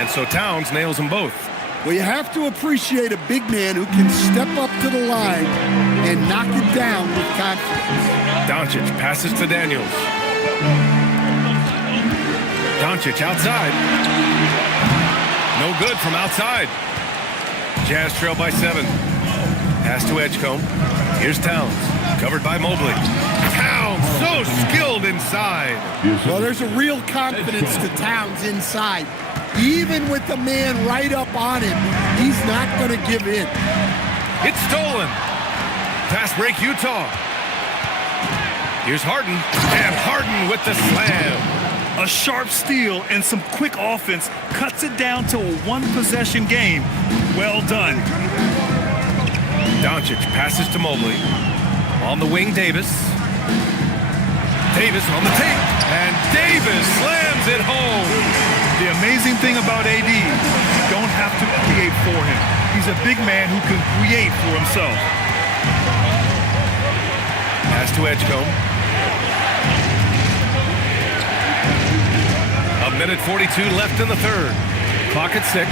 And so Towns nails them both. Well, you have to appreciate a big man who can step up to the line and knock it down with confidence. Doncic passes to Daniels. Doncic outside. No good from outside. Jazz trail by 7. Pass to Edgecombe. Here's Towns. Covered by Mobley. Towns so skilled inside. Well, there's a real confidence to Towns inside. Even with the man right up on him, he's not going to give in. It's stolen. Fast break Utah. Here's Harden. And Harden with the slam. A sharp steal and some quick offense cuts it down to a one-possession game. Well done. Doncic passes to Mobley. On the wing, Davis. Davis on the tape. And Davis slams it home. The amazing thing about AD, you don't have to create for him. He's a big man who can create for himself. Pass to Edgecombe. A minute 42 left in the third. Clock at 6.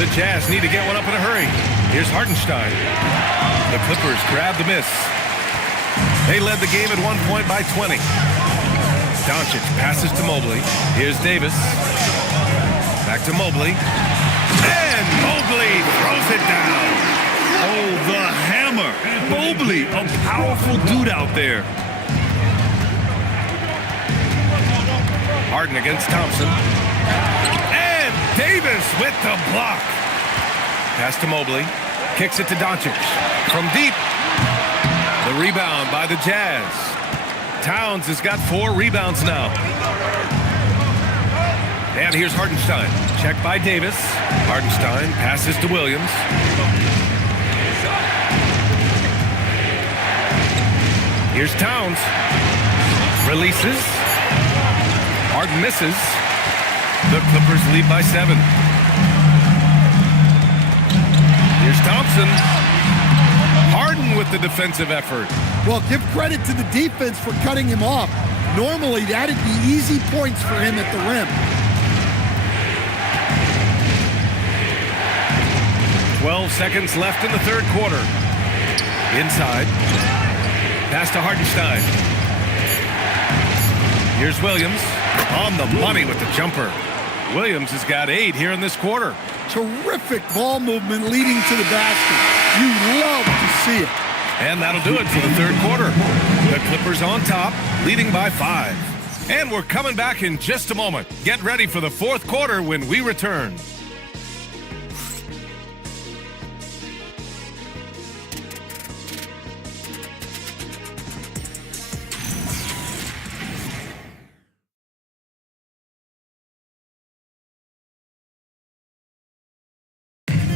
The Jazz need to get one up in a hurry. Here's Hartenstein. The Clippers grab the miss. They led the game at one point by 20. Doncic passes to Mobley. Here's Davis. Back to Mobley. And Mobley throws it down. Oh, the hammer. Mobley, a powerful dude out there. Harden against Thompson. And Davis with the block. Pass to Mobley. Kicks it to Doncic. From deep. The rebound by the Jazz. Towns has got 4 rebounds now. And here's Hartenstein. Check by Davis. Hartenstein passes to Williams. Here's Towns. Releases. Harden misses. The Clippers lead by 7. Here's Thompson. Harden with the defensive effort. Well, give credit to the defense for cutting him off. Normally, that'd be easy points for him at the rim. 12 seconds left in the third quarter. Inside. Pass to Hartenstein. Here's Williams. On the money with the jumper. Williams has got 8 here in this quarter. Terrific ball movement leading to the basket. You love to see it. And that'll do it for the third quarter. The Clippers on top, leading by 5. And we're coming back in just a moment. Get ready for the fourth quarter when we return.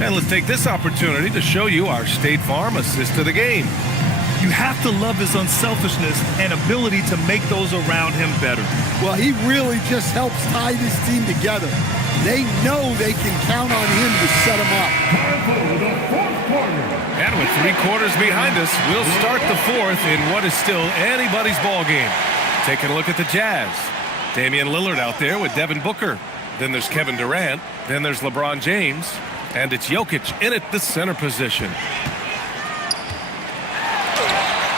And let's take this opportunity to show you our State Farm assist to the game. You have to love his unselfishness and ability to make those around him better. Well, he really just helps tie this team together. They know they can count on him to set them up. And with 3 quarters behind us, we'll start the fourth in what is still anybody's ball game. Taking a look at the Jazz. Damian Lillard out there with Devin Booker. Then there's Kevin Durant. Then there's LeBron James. And it's Jokic in at the center position.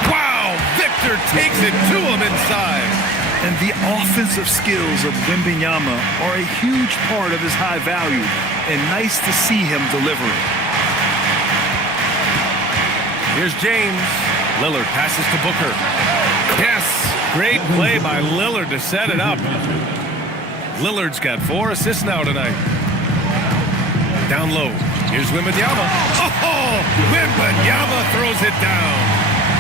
Wow! Victor takes it to him inside. And the offensive skills of Wembanyama are a huge part of his high value. And nice to see him deliver it. Here's James. Lillard passes to Booker. Yes! Great play by Lillard to set it up. Lillard's got 4 assists now tonight. Down low. Here's Wembanyama. Oh! Wembanyama throws it down.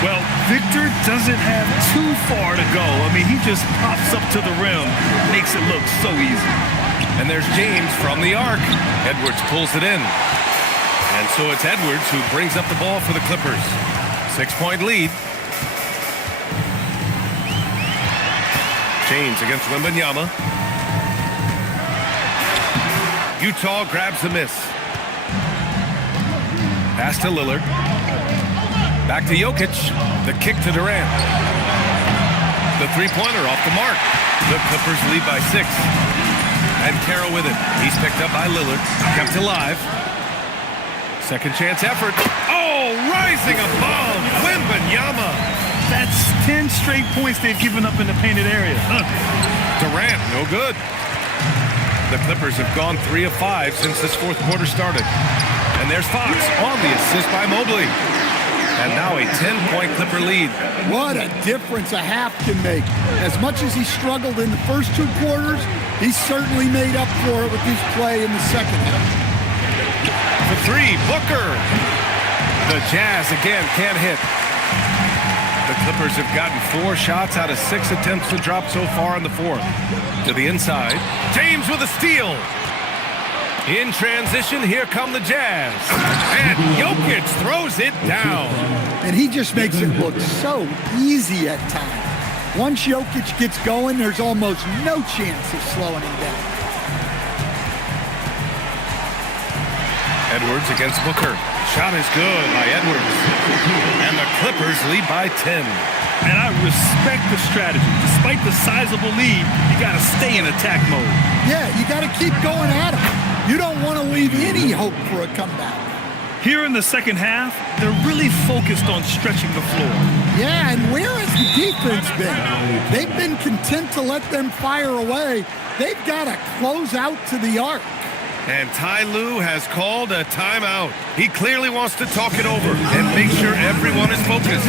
Well, Victor doesn't have too far to go. I mean, he just pops up to the rim. Makes it look so easy. And there's James from the arc. Edwards pulls it in. And so it's Edwards who brings up the ball for the Clippers. 6-point lead. James against Wembanyama. Utah grabs the miss. Pass to Lillard. Back to Jokic. The kick to Durant. The three-pointer off the mark. The Clippers lead by 6. And Carroll with it. He's picked up by Lillard. Kept alive. Second chance effort. Oh, rising above. Wembanyama. That's 10 straight points they've given up in the painted area. Durant, no good. The Clippers have gone 3 of 5 since this fourth quarter started. And there's Fox on the assist by Mobley. And now a 10-point Clipper lead. What a difference a half can make. As much as he struggled in the first 2 quarters, he certainly made up for it with his play in the second half. For 3, Booker. The Jazz again can't hit. The Clippers have gotten 4 shots out of 6 attempts to drop so far in the fourth. To the inside, James with a steal. In transition, here come the Jazz. And Jokic throws it down. And he just makes it look so easy at times. Once Jokic gets going, there's almost no chance of slowing him down. Edwards against Booker. Shot is good by Edwards. And the Clippers lead by 10. And I respect the strategy. Despite the sizable lead, you got to stay in attack mode. Yeah, you got to keep going at him. You don't want to leave any hope for a comeback. Here in the second half, they're really focused on stretching the floor. Yeah, and where has the defense been? They've been content to let them fire away. They've got to close out to the arc. And Ty Lue has called a timeout. He clearly wants to talk it over and make sure everyone is focused.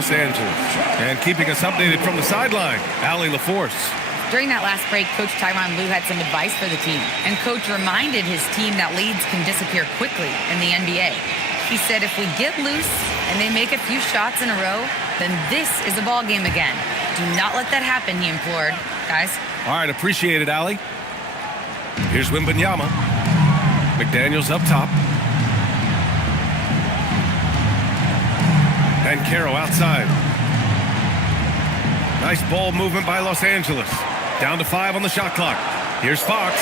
Los Angeles. And keeping us updated from the sideline, Allie LaForce. During that last break, Coach Tyronn Lue had some advice for the team. And Coach reminded his team that leads can disappear quickly in the NBA. He said if we get loose and they make a few shots in a row, then this is a ball game again. Do not let that happen, he implored. Guys. All right, appreciate it, Allie. Here's Wembanyama. McDaniels up top. And Carroll outside. Nice ball movement by Los Angeles. Down to 5 on the shot clock. Here's Fox.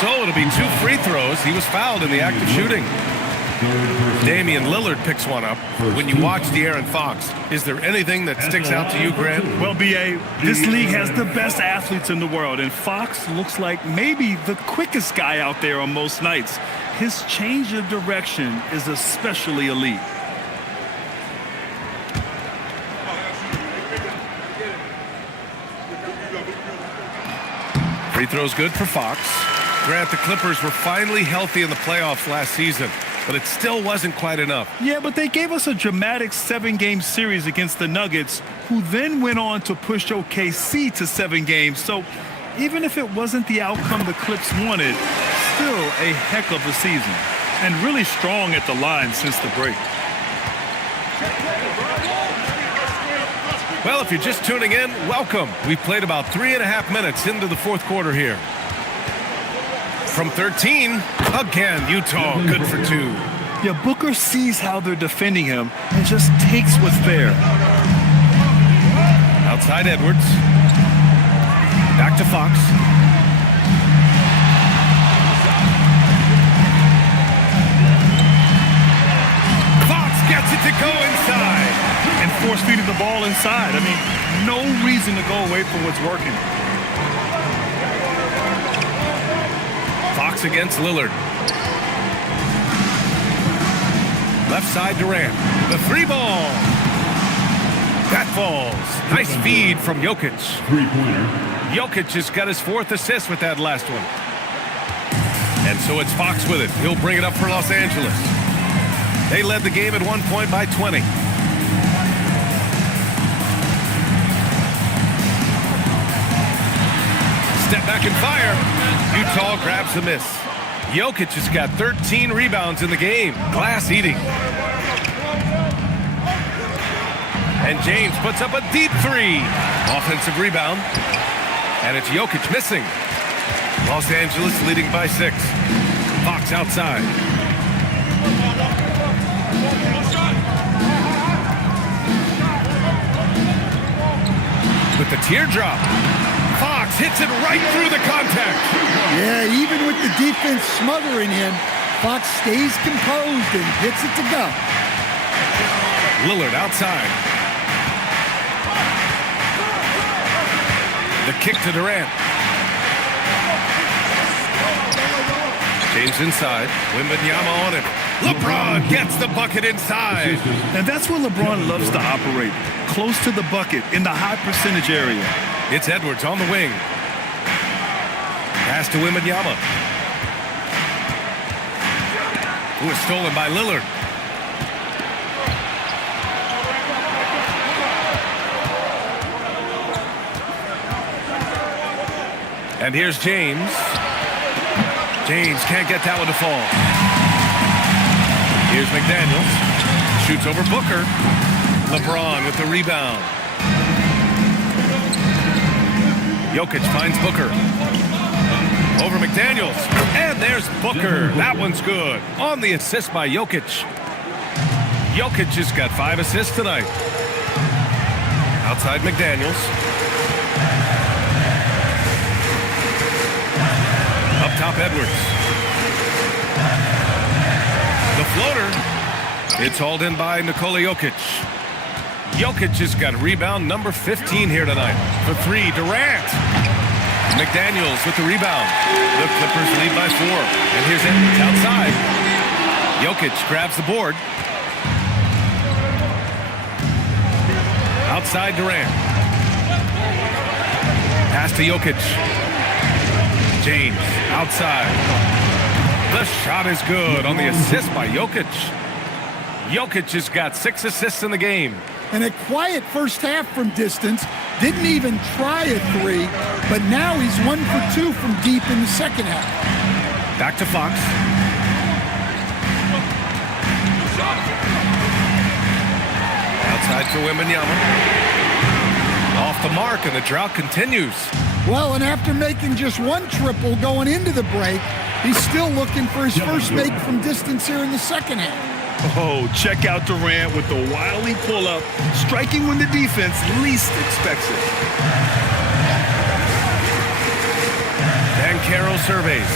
So it'll be 2 free throws. He was fouled in the act of shooting. Damian Lillard picks one up. When you watch De'Aaron Fox, is there anything that sticks out to you, Grant? Well, B.A., this league has the best athletes in the world, and Fox looks like maybe the quickest guy out there on most nights. His change of direction is especially elite. Free throw's good for Fox. Grant, the Clippers were finally healthy in the playoffs last season, but it still wasn't quite enough. Yeah, but they gave us a dramatic 7-game series against the Nuggets, who then went on to push OKC to 7 games. So even if it wasn't the outcome the Clips wanted, still a heck of a season. And really strong at the line since the break. Well, if you're just tuning in, welcome. We've played about 3.5 minutes into the fourth quarter here. From 13, again, Utah good for 2. Yeah, Booker sees how they're defending him and just takes what's there. Outside Edwards. Back to Fox. Fox gets it to go inside. And force-feeding the ball inside. I mean, no reason to go away from what's working. Fox against Lillard. Left side Durant. The three ball. That falls. Nice feed from Jokic. Three-pointer. Jokic has got his 4th assist with that last one. And so it's Fox with it. He'll bring it up for Los Angeles. They led the game at one point by 20. Step back and fire. Utah grabs the miss. Jokic has got 13 rebounds in the game. Glass eating. And James puts up a deep three. Offensive rebound. And it's Jokic missing. Los Angeles leading by 6. Fox outside. With the teardrop. Fox hits it right through the contact. Yeah, even with the defense smothering him, Fox stays composed and gets it to go. Lillard outside. The kick to Durant. James inside. Wembanyama on it. LeBron gets the bucket inside. And that's where LeBron loves to operate. Close to the bucket in the high percentage area. It's Edwards on the wing. Pass to Wembanyama. Who is stolen by Lillard. And here's James. James can't get that one to fall. Here's McDaniels. Shoots over Booker. LeBron with the rebound. Jokic finds Booker. Over McDaniels. And there's Booker. That one's good. On the assist by Jokic. Jokic has got 5 assists tonight. Outside McDaniels. Up top Edwards. The floater. It's hauled in by Nikola Jokic. Jokic has got rebound number 15 here tonight. For 3, Durant. McDaniels with the rebound. The Clippers lead by 4. And here's Edwards outside. Jokic grabs the board. Outside Durant. Pass to Jokic. James outside. The shot is good on the assist by Jokic. Jokic has got 6 assists in the game. And a quiet first half from distance. Didn't even try a 3, but now he's 1 for 2 from deep in the second half. Back to Fox. Outside for Wembanyama. Off the mark, and the drought continues. Well, and after making just 1 triple going into the break, he's still looking for his first make from distance here in the second half. Oh, check out Durant with the wily pull-up, striking when the defense least expects it. Banchero surveys.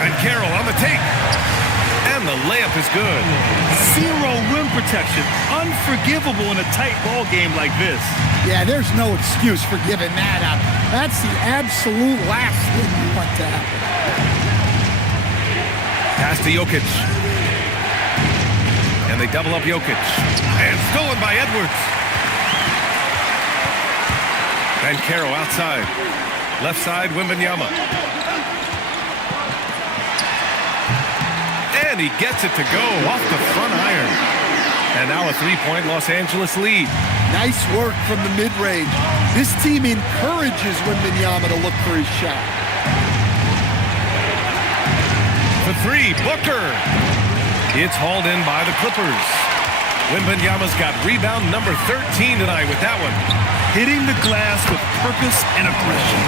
Banchero on the take. And the layup is good. 0 rim protection. Unforgivable in a tight ball game like this. Yeah, there's no excuse for giving that up. That's the absolute last thing you want to happen. Pass to Jokic. And they double up Jokic. And stolen by Edwards. Banchero outside. Left side, Wembanyama. And he gets it to go off the front iron. And now a 3-point Los Angeles lead. Nice work from the mid-range. This team encourages Wembanyama to look for his shot. For 3, Booker. It's hauled in by the Clippers. Wembanyama's got rebound number 13 tonight with that one. Hitting the glass with purpose and aggression.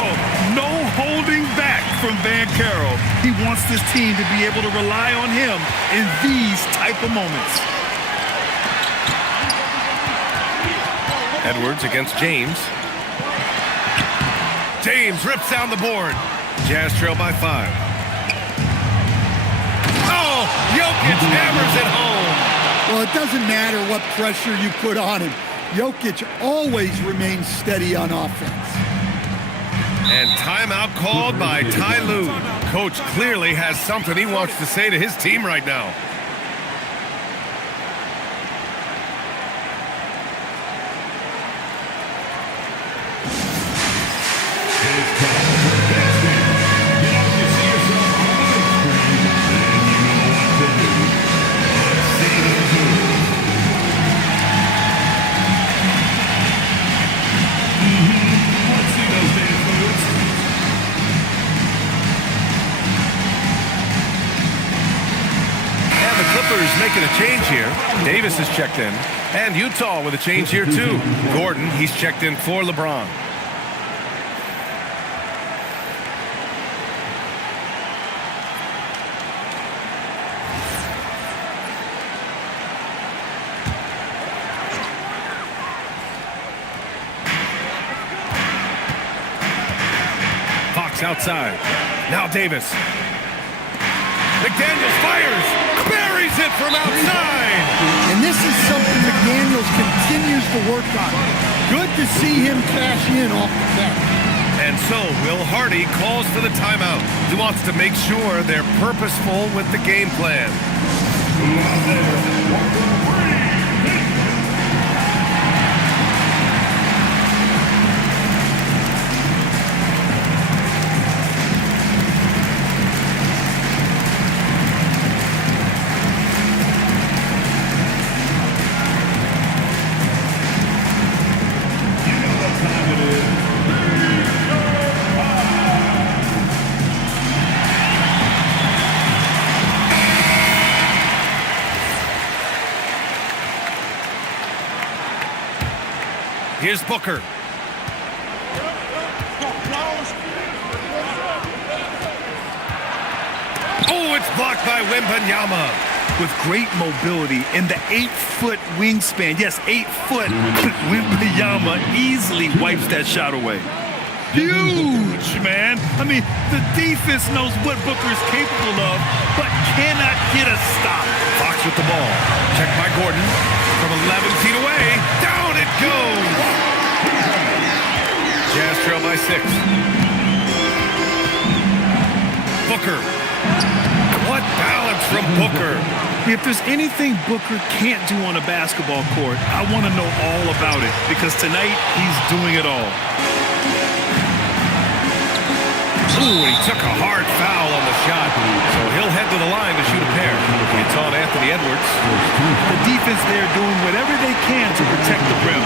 Oh, no holding back from Banchero. He wants this team to be able to rely on him in these type of moments. Edwards against James. James rips down the board. Jazz trail by 5. Oh, Jokic hammers it home. Well, it doesn't matter what pressure you put on him. Jokic always remains steady on offense. And timeout called by Ty Lue. Coach clearly has something he wants to say to his team right now. Clippers making a change here. Davis is checked in. And Utah with a change here, too. Gordon, he's checked in for LeBron. Fox outside. Now Davis. McDaniels fires. Buries it from outside. And this is something McDaniels continues to work on. Good to see him cash in off the bench. And so Will Hardy calls for the timeout. He wants to make sure they're purposeful with the game plan. Here's Booker. Oh, it's blocked by Wembanyama. With great mobility and the 8-foot wingspan. Yes, 8 foot. Wembanyama easily wipes that shot away. Huge, man. I mean, the defense knows what Booker is capable of, but cannot get a stop. Fox with the ball. Checked by Gordon. From 11 feet away. Down it goes. Jazz trail by 6. Booker. What balance from Booker. If there's anything Booker can't do on a basketball court, I want to know all about it, because tonight he's doing it all. Ooh, he took a hard foul on the shot, so he'll head to the line to shoot a pair. It's on Anthony Edwards. The defense there doing whatever they can to protect the rim.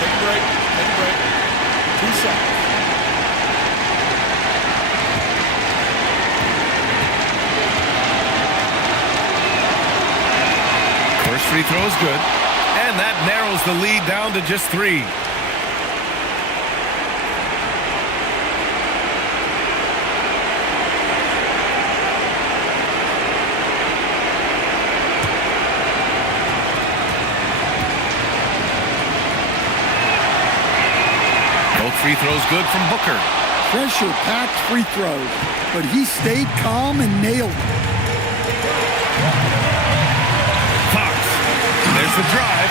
Take a break. 2 seconds. First free throw is good, and that narrows the lead down to just 3. Both free throws good from Booker. Pressure-packed free throws, but he stayed calm and nailed it. There's the drive.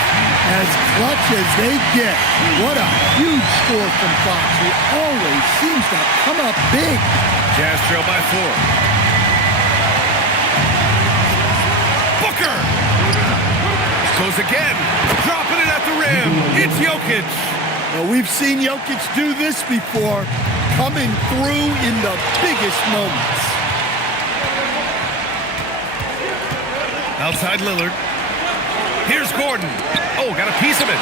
As clutch as they get. What a huge score from Fox, who always seems to come up big. Jazz trail by 4. Booker! Goes again. Dropping it at the rim. It's Jokic. Well, we've seen Jokic do this before, coming through in the biggest moments. Outside Lillard. Here's Gordon. Oh, got a piece of it.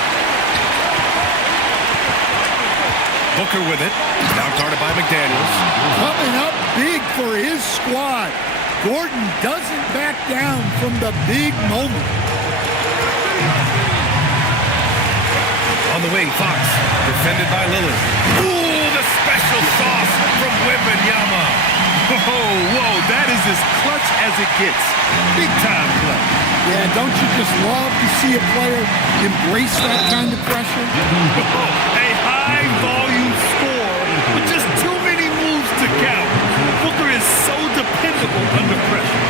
Booker with it. Now guarded by McDaniels. Coming up big for his squad. Gordon doesn't back down from the big moment. On the wing, Fox. Defended by Lillard. Ooh, the special sauce from Wembanyama. Whoa, that is as clutch as it gets. Big time clutch. Yeah, don't you just love to see a player embrace that kind of pressure? A high-volume score with just too many moves to count. Booker is so dependable under pressure.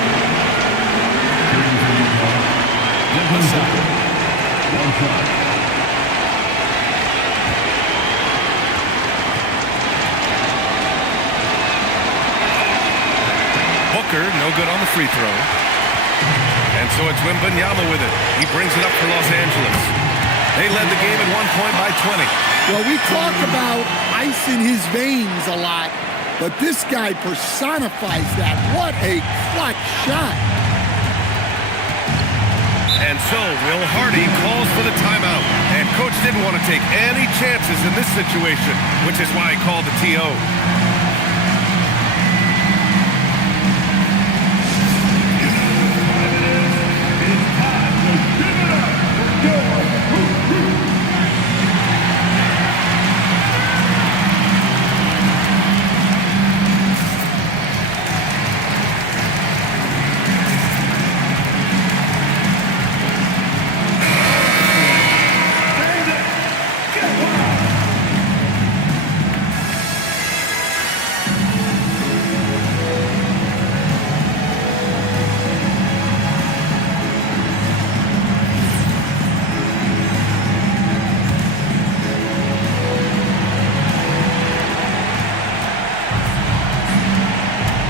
Booker, no good on the free throw. And so it's Wembanyama with it. He brings it up for Los Angeles. They led the game at one point by 20. Well, we talk about ice in his veins a lot, but this guy personifies that. What a clutch shot. And so Will Hardy calls for the timeout. And coach didn't want to take any chances in this situation, which is why he called the TO.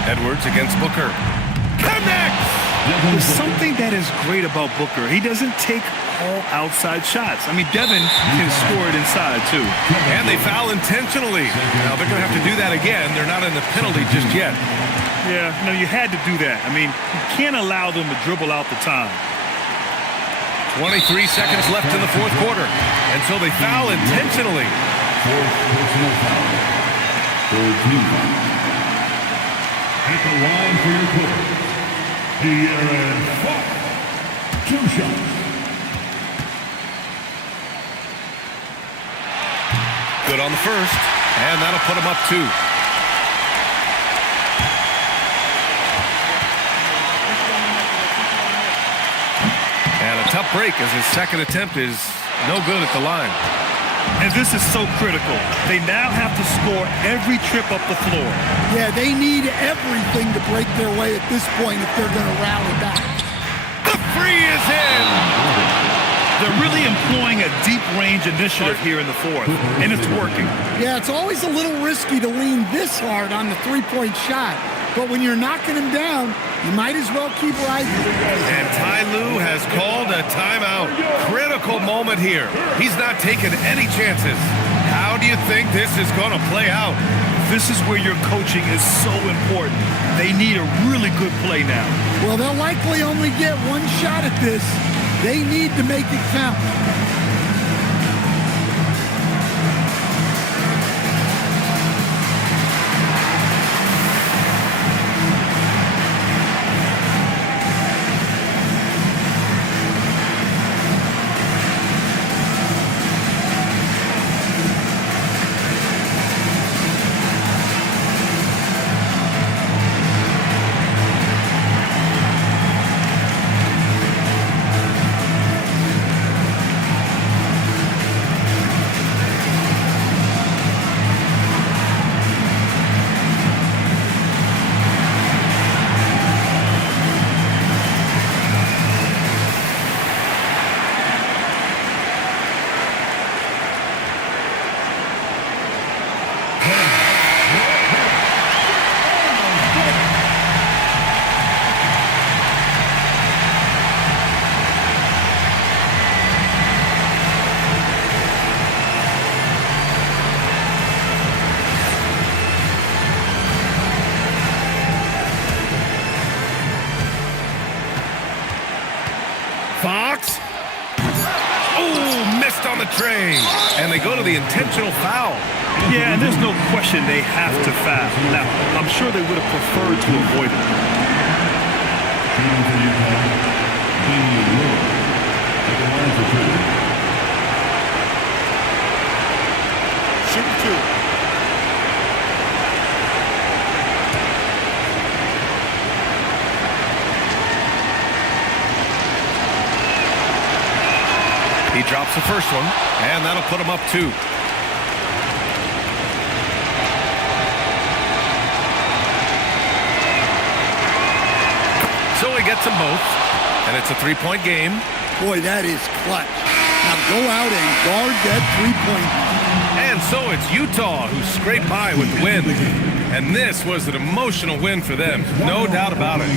Edwards against Booker. Connects! There's something that is great about Booker. He doesn't take all outside shots. I mean, Devin can score it inside, too. And they foul intentionally. Now, they're going to have to do that again. They're not in the penalty just yet. Yeah, no, you had to do that. I mean, you can't allow them to dribble out the time. 23 seconds left in the fourth quarter. And so they foul intentionally. Fourth personal foul. Third team. At the line for your quarter, De'Aaron Fox. 2 shots. Good on the first, and that'll put him up 2. And a tough break as his second attempt is no good at the line. And this is so critical. They now have to score every trip up the floor. Yeah, they need everything to break their way at this point if they're going to rally back. The free is in! They're really employing a deep range initiative here in the fourth, and it's working. Yeah, it's always a little risky to lean this hard on the three-point shot. But when you're knocking him down, you might as well keep rising. And Ty Lue has called a timeout. Critical moment here. He's not taking any chances. How do you think this is going to play out? This is where your coaching is so important. They need a really good play now. Well, they'll likely only get one shot at this. They need to make it count. Fox. Oh, missed on the tray. And they go to the intentional foul. Yeah, and there's no question they have to foul. Now, I'm sure they would have preferred to avoid it. Shooting for Utah, Damian Lillard. At the line for 2. Shooting 2. He drops the first one, and that'll put him up 2. So he gets them both, and it's a 3-point game. Boy, that is clutch. Now go out and guard that three-point. And so it's Utah who scraped by with the win. And this was an emotional win for them, no doubt about it.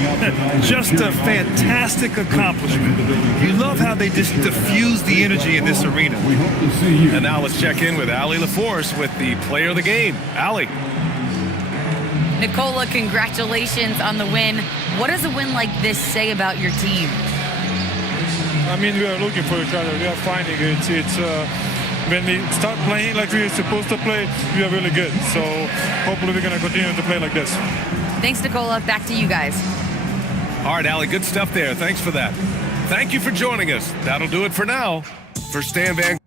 Just a fantastic accomplishment. You love how they just diffuse the energy in this arena. We hope to see you. And now let's check in with Allie LaForce with the player of the game. Allie. Nicola, congratulations on the win. What does a win like this say about your team? I mean, we are looking for each other. We are finding it. It's when we start playing like we're supposed to play, we are really good. So hopefully we're going to continue to play like this. Thanks, Nikola. Back to you guys. All right, Allie, good stuff there. Thanks for that. Thank you for joining us. That'll do it for now. For Stan Van